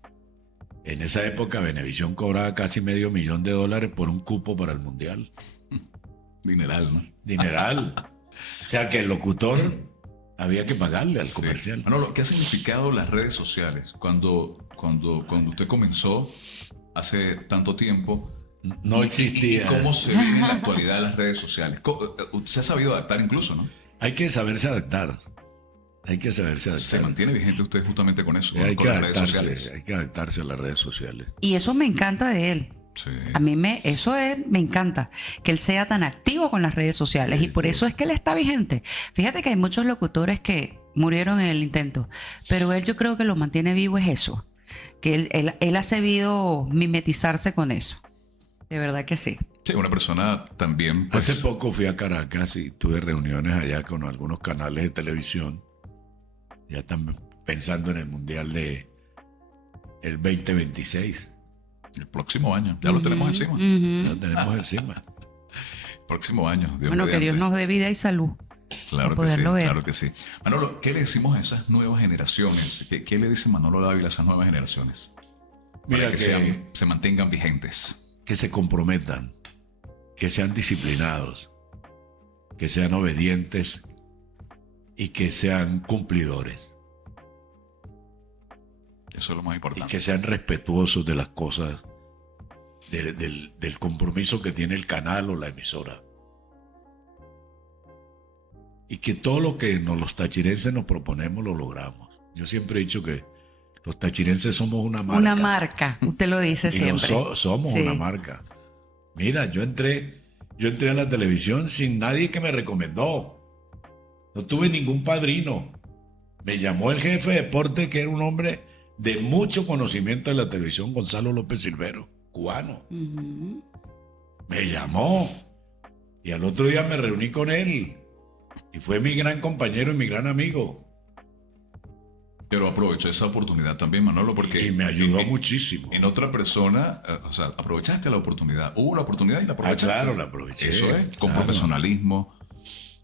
En esa época Venevisión cobraba casi $500,000 por un cupo para el Mundial. Dineral, ¿no? Dineral. O sea que el locutor había que pagarle al comercial. Sí. Manolo, ¿qué ha significado las redes sociales? Cuando usted comenzó hace tanto tiempo, No ¿Y existía. cómo se vive en la actualidad de las redes sociales? Se ha sabido adaptar incluso, ¿no? Hay que saberse adaptar. Se mantiene vigente usted justamente con eso, Hay con que las redes sociales. adaptarse, hay que adaptarse a las redes sociales. Y eso me encanta de él. Sí. A mí me encanta que él sea tan activo con las redes sociales Sí, y por sí. eso es que él está vigente. Fíjate que hay muchos locutores que murieron en el intento, pero él yo creo que lo mantiene vivo es eso, que él ha sabido mimetizarse con eso. De verdad que sí. Sí, una persona también, pues, Hace poco fui a Caracas y tuve reuniones allá con algunos canales de televisión. Ya están pensando en el Mundial de el 2026. el próximo año, ya lo tenemos encima. Ujú. Ya lo tenemos encima. Próximo año, Dios Bueno, que mediante. Dios nos dé vida y salud. Claro para que sí, poderlo ver. claro que sí. Manolo, ¿qué le decimos a esas nuevas generaciones? ¿Qué le dice Manolo Dávila a esas nuevas generaciones? Mira Para que se mantengan vigentes. que se comprometan, que sean disciplinados, que sean obedientes y que sean cumplidores Eso es lo más y importante. que sean respetuosos de las cosas, del compromiso que tiene el canal o la emisora. Y que todo lo que los tachirenses nos proponemos lo logramos. Yo siempre he dicho que los tachirenses somos una marca. Una marca, usted lo dice Y lo siempre. somos Sí. una marca. Mira, yo entré a la televisión sin nadie que me recomendó. No tuve ningún padrino. Me llamó el jefe de deporte, que era un hombre de mucho conocimiento de la televisión, Gonzalo López Silvero, cubano. Ujú. Me llamó. Y al otro día me reuní con él. Y fue mi gran compañero y mi gran amigo. Pero aprovecho esa oportunidad también, Manolo, porque... Y me ayudó en- muchísimo. En otra persona, o sea, aprovechaste la oportunidad. Hubo la oportunidad y la aprovechaste. claro, la aproveché. Eso es, con Claro. profesionalismo,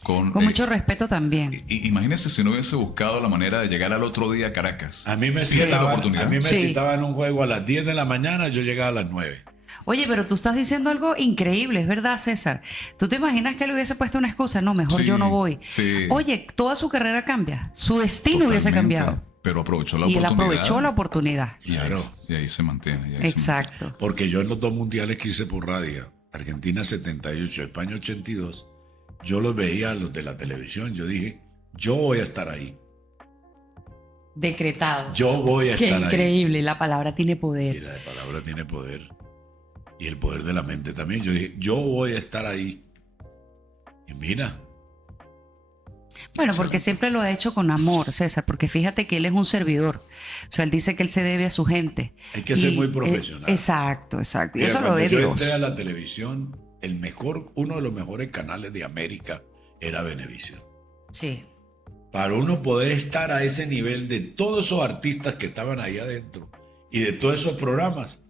con... Con mucho respeto también. Imagínese si no hubiese buscado la manera de llegar al otro día a Caracas. A mí me Pierde la citaban, oportunidad. a mí me Sí. citaban un juego a las 10 de la mañana, yo llegaba a las 9. Oye, pero tú estás diciendo algo increíble, es verdad, César. ¿Tú te imaginas que le hubiese puesto una excusa? No, mejor Sí, yo no voy. sí. Oye, toda su carrera cambia. Su destino hubiese Totalmente. cambiado. Pero aprovechó la Y él oportunidad. aprovechó la oportunidad. Claro. Y ahí se mantiene. y ahí se Exacto. Porque yo en los dos mundiales que hice por radio, Argentina 78, España 82, yo los veía a los de la televisión. Yo dije, yo voy a estar ahí. Decretado. Yo voy a Qué estar ahí. increíble, la palabra tiene Y poder. la palabra tiene poder. Y el poder de la mente también. Yo dije, yo voy a estar ahí. Y mira, Bueno, porque siempre lo ha hecho con amor, César, porque fíjate que él es un servidor. O sea, él dice que él se debe a su gente. Hay que ser muy profesional. Exacto, exacto. Y Mira, eso lo cuando ve yo Dios. entré a la televisión, uno de los mejores canales de América era Venevisión. Sí. Para uno poder estar a ese nivel de todos esos artistas que estaban ahí adentro y de todos esos programas,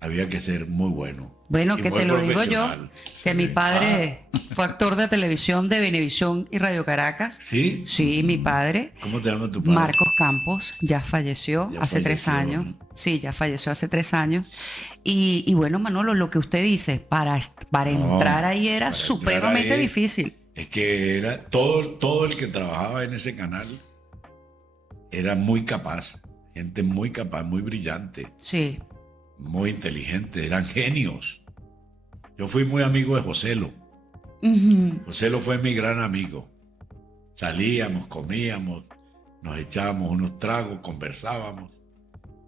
había que ser muy bueno. Bueno, y que muy te lo digo yo, profesional. que mi padre fue actor de televisión de Venevisión y Radio Caracas. ¿Sí? Sí, mi padre. ¿Cómo te llama tu padre? Marcos Campos ya falleció Ya hace 3 falleció, años. ¿no? Sí, ya falleció hace 3 años. Y bueno, Manolo, lo que usted dice, para No, entrar ahí era para supremamente entrar ahí, difícil. Es que era todo el que trabajaba en ese canal era muy capaz, gente muy capaz, muy brillante, Sí. muy inteligente, eran genios. Yo fui muy amigo de Joselo. Ujú. Joselo fue mi gran amigo. Salíamos, comíamos, nos echábamos unos tragos, conversábamos.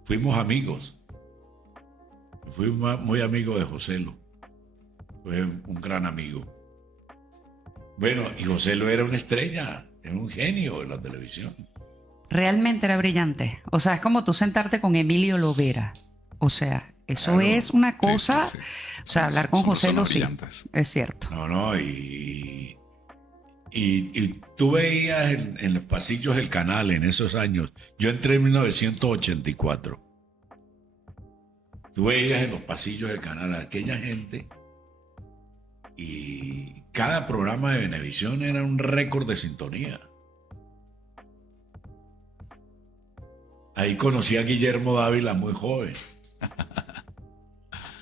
Fuimos amigos. Fui muy amigo de Joselo. Fue un gran amigo. Bueno, y Joselo era una estrella, era un genio en la televisión. Realmente era brillante. O sea, es como tú sentarte con Emilio Lovera. O sea, eso Claro. es una Sí, cosa. sí, sí. O sea, hablar con Son José Lo personas sí. brillantes. Es cierto. No, y tú veías en los pasillos del canal en esos años. Yo entré en 1984. Tú veías en los pasillos del canal a aquella gente y cada programa de Venevisión era un récord de sintonía. Ahí conocí a Guillermo Dávila muy joven.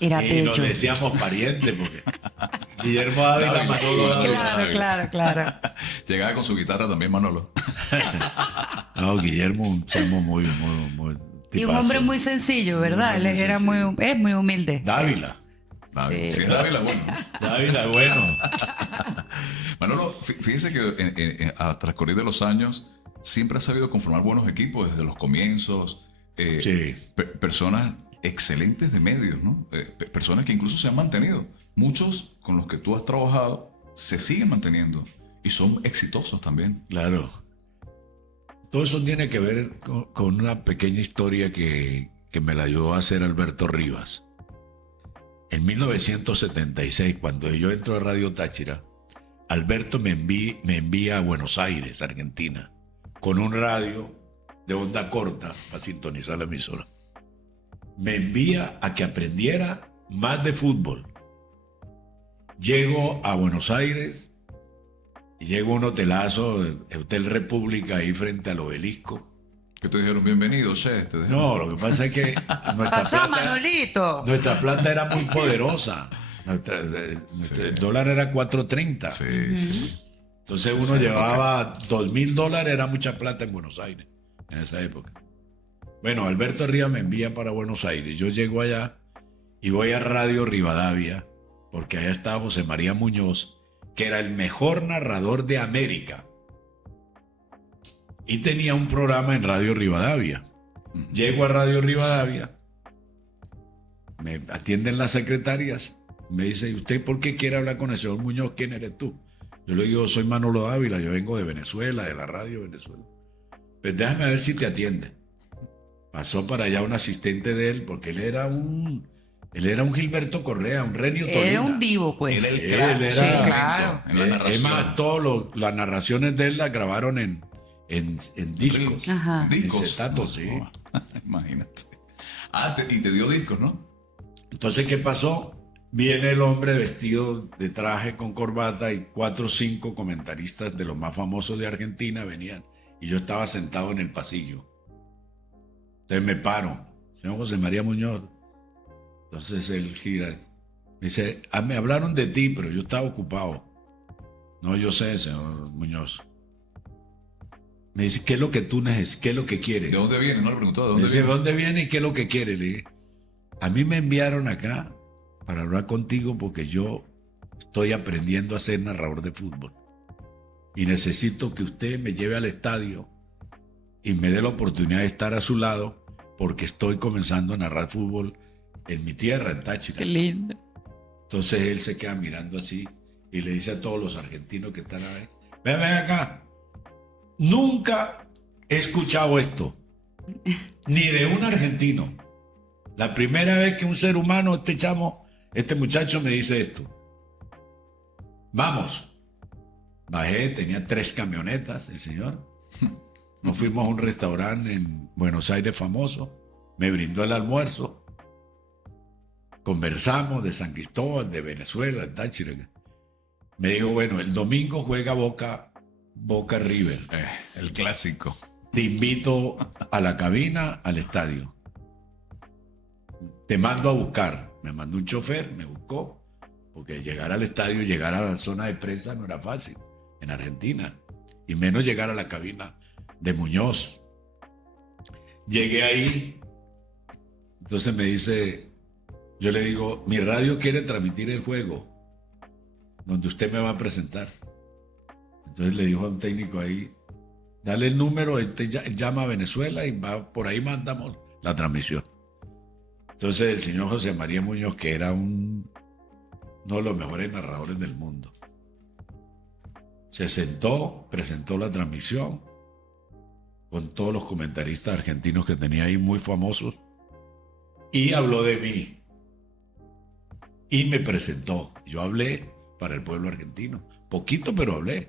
Era Y nos bello. decíamos parientes porque Guillermo Dávila, Manolo Dávila. Claro. Llegaba con su guitarra también, Manolo. No, Guillermo, un chamo muy Y un tipazo. hombre muy sencillo, ¿verdad? Él Muy era sencillo. es muy humilde. Dávila. Dávila. Sí. Sí, Dávila, bueno. Dávila, bueno. Manolo, fíjese que a transcurrir de los años siempre ha sabido conformar buenos equipos desde los comienzos. Sí. Personas excelentes de medios, ¿no? Personas que incluso se han mantenido. Muchos con los que tú has trabajado se siguen manteniendo y son exitosos también. Claro. Todo eso tiene que ver con una pequeña historia que me la ayudó a hacer Alberto Rivas. En 1976, cuando yo entro a Radio Táchira, Alberto me envía a Buenos Aires, Argentina, con un radio de onda corta para sintonizar la emisora. Me envía a que aprendiera más de fútbol. Llego a Buenos Aires y llego a un hotelazo, el Hotel República, ahí frente al Obelisco. Que te dijeron bienvenido, Che. Te dijeron- No, lo que pasa es que Pasó, Manolito. nuestra plata era muy poderosa. El dólar era 4.30. Sí, sí. Entonces uno llevaba $2.000, era mucha plata en Buenos Aires en esa época. Bueno, Alberto Rivas me envía para Buenos Aires. Yo llego allá y voy a Radio Rivadavia, porque allá estaba José María Muñoz, que era el mejor narrador de América. Y tenía un programa en Radio Rivadavia. Llego a Radio Rivadavia, me atienden las secretarias, me dice, ¿y usted por qué quiere hablar con el señor Muñoz? ¿Quién eres tú? Yo le digo, soy Manolo Dávila, yo vengo de Venezuela, de la radio de Venezuela. Pues déjame ver si te atiende. Pasó para allá un asistente de él, porque él era un Gilberto Correa, un Renio Tolina. Era un divo, pues. Él Sí, era el él crack. era- Sí, claro. En la Es narración. más, las narraciones de él las grabaron en discos. Ajá. En discos. En acetato, sí. Imagínate. Ah, y te dio discos, ¿no? Entonces, ¿qué pasó? Viene el hombre vestido de traje con corbata y 4 o 5 comentaristas de los más famosos de Argentina venían. Y yo estaba sentado en el pasillo. Entonces me paro. Señor José María Muñoz. Entonces él gira. Me dice, me hablaron de ti, pero yo estaba ocupado. No, yo sé, señor Muñoz. Me dice, ¿qué es lo que tú necesitas? ¿Qué es lo que quieres? ¿De dónde viene? No le preguntó, ¿de Me dónde dice, ¿de viene? dónde viene y qué es lo que quiere? Le dije, a mí me enviaron acá para hablar contigo porque yo estoy aprendiendo a ser narrador de fútbol. Y necesito que usted me lleve al estadio y me dé la oportunidad de estar a su lado porque estoy comenzando a narrar fútbol en mi tierra, en Táchira. Qué lindo. Entonces él se queda mirando así y le dice a todos los argentinos que están ahí, ven acá, Nunca he escuchado esto, ni de un argentino. La primera vez que un ser humano, este muchacho me dice esto. Vamos. Bajé, tenía 3 camionetas el señor. Nos fuimos a un restaurante en Buenos Aires famoso. Me brindó el almuerzo. Conversamos de San Cristóbal, de Venezuela, de Táchira. Me dijo, bueno, el domingo juega Boca River. El clásico. Te invito a la cabina, al estadio. Te mando a buscar. Me mandó un chofer, me buscó. Porque llegar al estadio, llegar a la zona de prensa no era fácil en Argentina. Y menos llegar a la cabina de Muñoz. Llegué ahí. Entonces me dice, yo le digo, mi radio quiere transmitir el juego donde usted me va a presentar. Entonces le dijo a un técnico ahí, dale el número, llama a Venezuela y va, por ahí mandamos la transmisión. Entonces el señor José María Muñoz, que era uno de los mejores narradores del mundo, se sentó, presentó la transmisión con todos los comentaristas argentinos que tenía ahí muy famosos y habló de mí y me presentó. Yo hablé para el pueblo argentino, poquito pero hablé.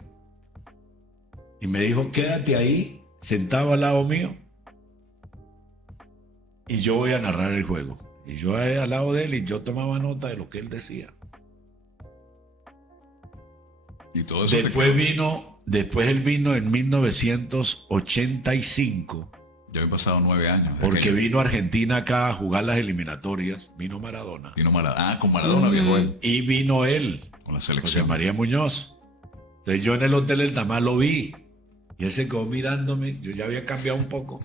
Y me dijo, quédate ahí, sentado al lado mío, y yo voy a narrar el juego. Y yo ahí al lado de él, y yo tomaba nota de lo que él decía. Y todo eso Después él vino en 1985. Ya habían pasado 9 años. Porque vino a Argentina acá a jugar las eliminatorias. Vino Maradona. Con Maradona viajó él. Y vino él, Con la selección. José María Muñoz. Entonces yo en el Hotel El Tamal lo vi. Y él se quedó mirándome. Yo ya había cambiado un poco.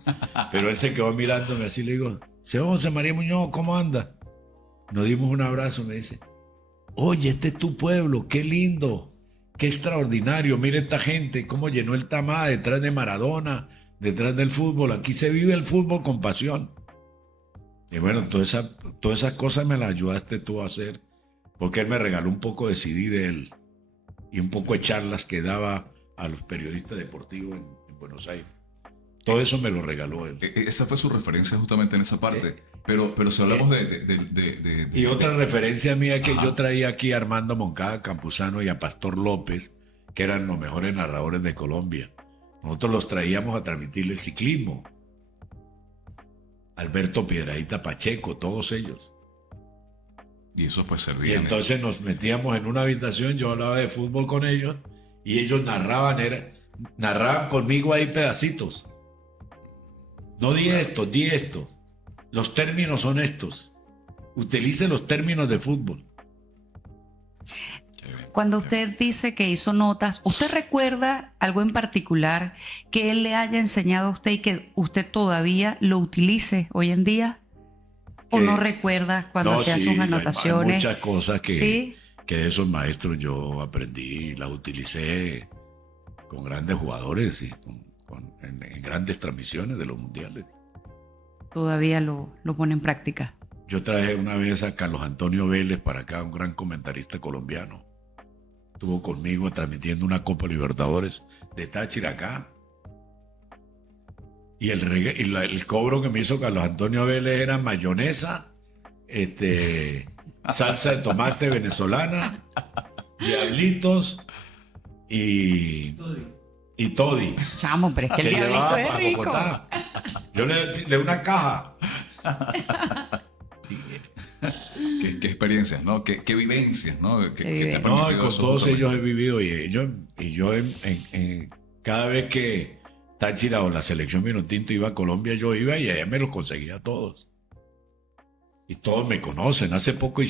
Pero él se quedó mirándome así. Le digo, señor José María Muñoz, ¿cómo anda? Nos dimos un abrazo. Me dice, oye, este es tu pueblo. Qué lindo. Qué extraordinario. Mira esta gente. Cómo llenó el Tamal detrás de Maradona. Detrás del fútbol. Aquí se vive el fútbol con pasión. Y bueno, todas esas cosas me las ayudaste tú a hacer. Porque él me regaló un poco de CD de él. Y un poco de charlas que daba a los periodistas deportivos en Buenos Aires. Todo eso me lo regaló él. Esa fue su referencia justamente en esa parte. Pero si hablamos de Y otra referencia mía es que yo traía aquí a Armando Moncada Campuzano y a Pastor López, que eran los mejores narradores de Colombia. Nosotros los traíamos a transmitirle el ciclismo. Alberto Piedradita Pacheco, todos ellos. Y eso pues Y servía. entonces nos metíamos en una habitación, yo hablaba de fútbol con ellos y ellos narraban conmigo ahí pedacitos. No di esto. Los términos son estos. Utilice los términos de fútbol. Cuando usted dice que hizo notas, ¿usted recuerda algo en particular que él le haya enseñado a usted y que usted todavía lo utilice hoy en día? ¿O no recuerda cuando hacía sus anotaciones? Hay muchas cosas ¿Sí? que de esos maestros yo aprendí, las utilicé con grandes jugadores y en grandes transmisiones de los mundiales. Todavía lo pone en práctica. Yo traje una vez a Carlos Antonio Vélez para acá, un gran comentarista colombiano. Estuvo conmigo transmitiendo una Copa Libertadores de Táchira acá. Y el cobro que me hizo Carlos Antonio Vélez era mayonesa, salsa de tomate venezolana, diablitos y toddy. Chamo, pero es que el diablito es para rico. Bogotá. Yo le di una caja. ¿Qué experiencias, ¿no? ¿Qué vivencias, ¿no? ¿Qué te ha No, y permitido con eso todos justamente? ellos he vivido y yo cada vez que Táchira o la selección Vinotinto iba a Colombia, yo iba y allá me los conseguía a todos. Y todos me conocen. Hace poco se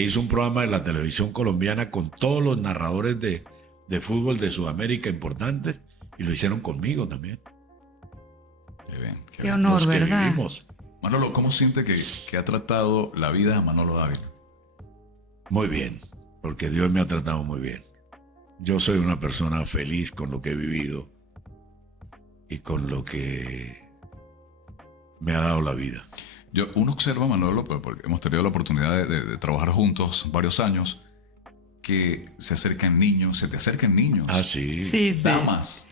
hizo un programa de la televisión colombiana con todos los narradores de fútbol de Sudamérica importantes y lo hicieron conmigo también. Qué bien, Qué bien. honor, Los que ¿verdad? vivimos. Manolo, ¿cómo siente que ha tratado la vida a Manolo Dávila? Muy bien, porque Dios me ha tratado muy bien. Yo soy una persona feliz con lo que he vivido y con lo que me ha dado la vida. Uno observa a Manolo, porque hemos tenido la oportunidad de trabajar juntos varios años, que se acercan niños, se te acercan niños. Ah, sí. Sí, sí. Damas,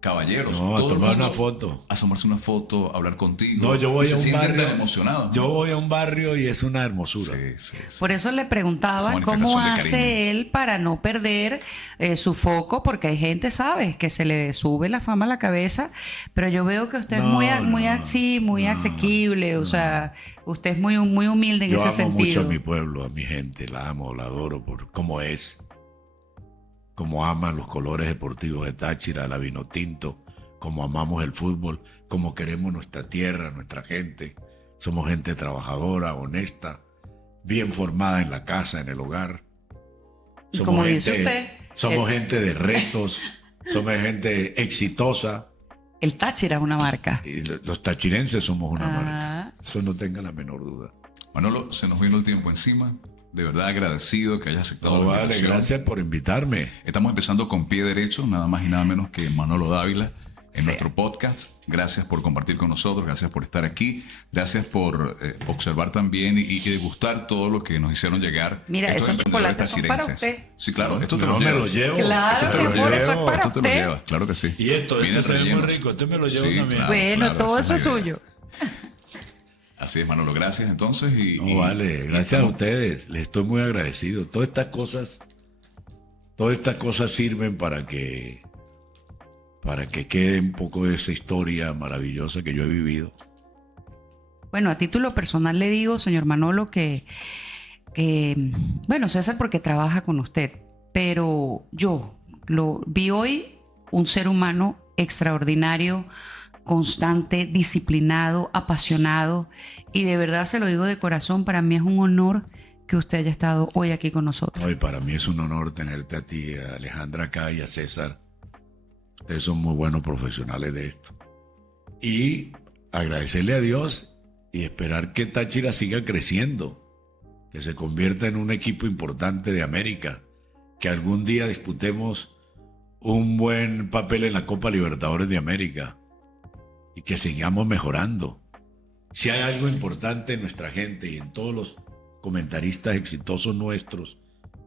caballeros. No, a todo el tomar mundo una foto. A tomarse una foto, a hablar contigo. No, yo voy Y a se un sienten barrio. tan emocionados. Yo voy a un barrio y es una hermosura. Sí, sí, sí. Por eso le Esa preguntaba manifestación cómo de hace cariño. él para no perder su foco, porque hay gente, ¿sabes? Que se le sube la fama a la cabeza, pero yo veo que usted es muy, muy así, muy asequible, o sea, usted es muy, muy humilde en Yo ese amo mucho sentido. a mi pueblo, a mi gente, la amo, la adoro por cómo es, cómo aman los colores deportivos de Táchira, la Vinotinto, cómo amamos el fútbol, cómo queremos nuestra tierra, nuestra gente. Somos gente trabajadora, honesta, bien formada en la casa, en el hogar. Y como dice usted, somos gente de retos, somos gente exitosa. El Táchira es una marca. Y los tachirenses somos una Ah. marca. Eso no tenga la menor duda. Manolo, se nos vino el tiempo encima. De verdad agradecido que hayas aceptado No, la vale, invitación. gracias por invitarme. Estamos empezando con pie derecho, nada más y nada menos que Manolo Dávila en Sí. nuestro podcast. Gracias por compartir con nosotros, gracias por estar aquí, gracias por observar también y degustar todo lo que nos hicieron llegar. Mira, estos esos emprendedores chocolates son para tachirenses. usted. Sí, claro, esto te No, lo me llevas. lo llevo. Claro, Esto te lo mi amor, eso es llevo. para Esto te lo usted. llevas, claro que sí. Y esto Vienen se ve muy rellenos. rico. Esto me lo llevo Sí, también. claro. Bueno, todo eso es esa la idea. suyo. Así es, Manolo, gracias entonces. No, vale, gracias a ustedes. Les estoy muy agradecido. Todas estas cosas sirven para que quede un poco de esa historia maravillosa que yo he vivido. Bueno, a título personal le digo, señor Manolo, que bueno, César porque trabaja con usted, pero yo lo vi hoy un ser humano extraordinario, constante, disciplinado, apasionado, y de verdad se lo digo de corazón, para mí es un honor que usted haya estado hoy aquí con nosotros. Hoy para mí es un honor tenerte a ti, a Alejandra acá y a César. Ustedes son muy buenos profesionales de esto. Y agradecerle a Dios y esperar que Táchira siga creciendo, que se convierta en un equipo importante de América, que algún día disputemos un buen papel en la Copa Libertadores de América y que sigamos mejorando. Si hay algo importante en nuestra gente y en todos los comentaristas exitosos nuestros,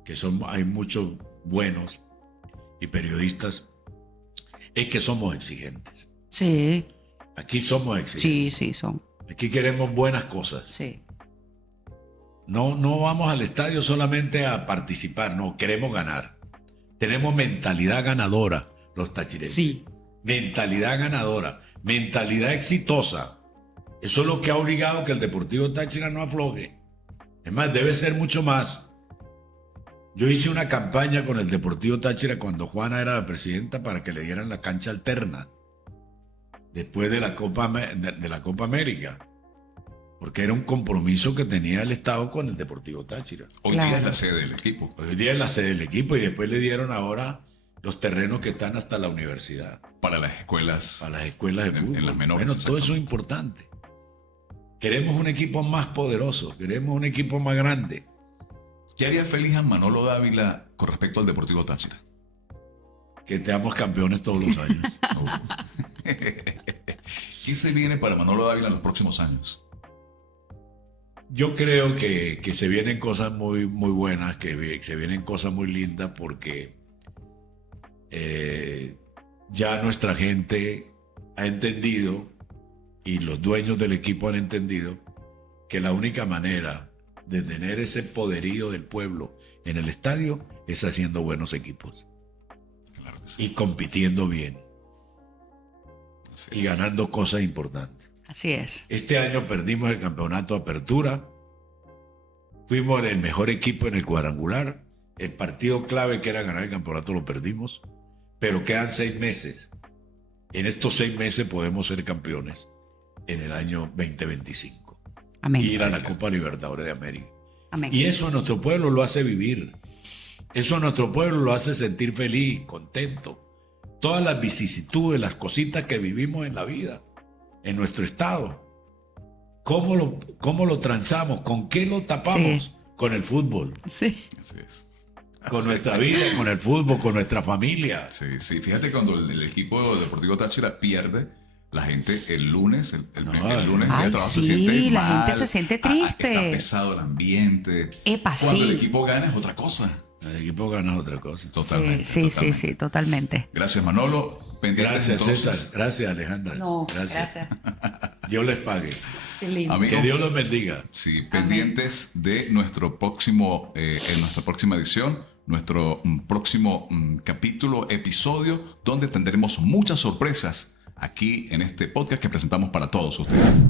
que hay muchos buenos y periodistas, es que somos exigentes. Sí, Aquí somos exigentes. sí, son. Aquí queremos buenas cosas. Sí. No vamos al estadio solamente a participar, no, queremos ganar. Tenemos mentalidad ganadora, los tachirenses. Sí. Mentalidad ganadora, mentalidad exitosa. Eso es lo que ha obligado que el Deportivo Táchira no afloje. Es más, debe ser mucho más. Yo hice una campaña con el Deportivo Táchira cuando Juana era la presidenta para que le dieran la cancha alterna después de la Copa América, porque era un compromiso que tenía el Estado con el Deportivo Táchira. Hoy día Claro. es la sede del equipo. Hoy día es la sede del equipo y después le dieron ahora los terrenos que están hasta la universidad, Para las escuelas. para las escuelas de En fútbol. las menores, Bueno, todo eso es importante. Queremos un equipo más poderoso, queremos un equipo más grande. ¿Qué haría feliz a Manolo Dávila con respecto al Deportivo Táchira? Que seamos campeones todos los años. ¿Qué se viene para Manolo Dávila en los próximos años? Yo creo que se vienen cosas muy, muy buenas, que se vienen cosas muy lindas porque ya nuestra gente ha entendido y los dueños del equipo han entendido que la única manera de tener ese poderío del pueblo en el estadio es haciendo buenos equipos Claro que sí. y compitiendo bien Así y es. ganando cosas importantes. Así es. Este año perdimos el campeonato Apertura, fuimos el mejor equipo en el cuadrangular, el partido clave que era ganar el campeonato lo perdimos, pero quedan 6 meses. En estos 6 meses podemos ser campeones en el año 2025 Amén. y ir a la Copa Libertadores de América. Amén. Y eso a nuestro pueblo lo hace vivir, eso a nuestro pueblo lo hace sentir feliz, contento. Todas las vicisitudes, las cositas que vivimos en la vida, en nuestro estado. ¿Cómo lo transamos? ¿Con qué lo tapamos? Sí. Con el fútbol, Sí. Así es. con Así nuestra vida, con el fútbol, con nuestra familia. Sí, sí. Fíjate cuando el equipo Deportivo Táchira pierde, la gente el lunes, el lunes día Ay, de trabajo sí, se siente la mal. gente se siente triste. Está pesado el ambiente. Epa, Cuando sí. el equipo gana es otra cosa. El equipo gana otra cosa. Totalmente. Sí, totalmente. Gracias, Manolo. Pendientes, Gracias, entonces. César. Gracias, Alejandra. No, gracias. Dios les pague. Qué lindo. Amigos, Que Dios los bendiga. sí, pendientes de nuestro próximo, en nuestra próxima edición, nuestro próximo capítulo, episodio, donde tendremos muchas sorpresas aquí en este podcast que presentamos para todos ustedes.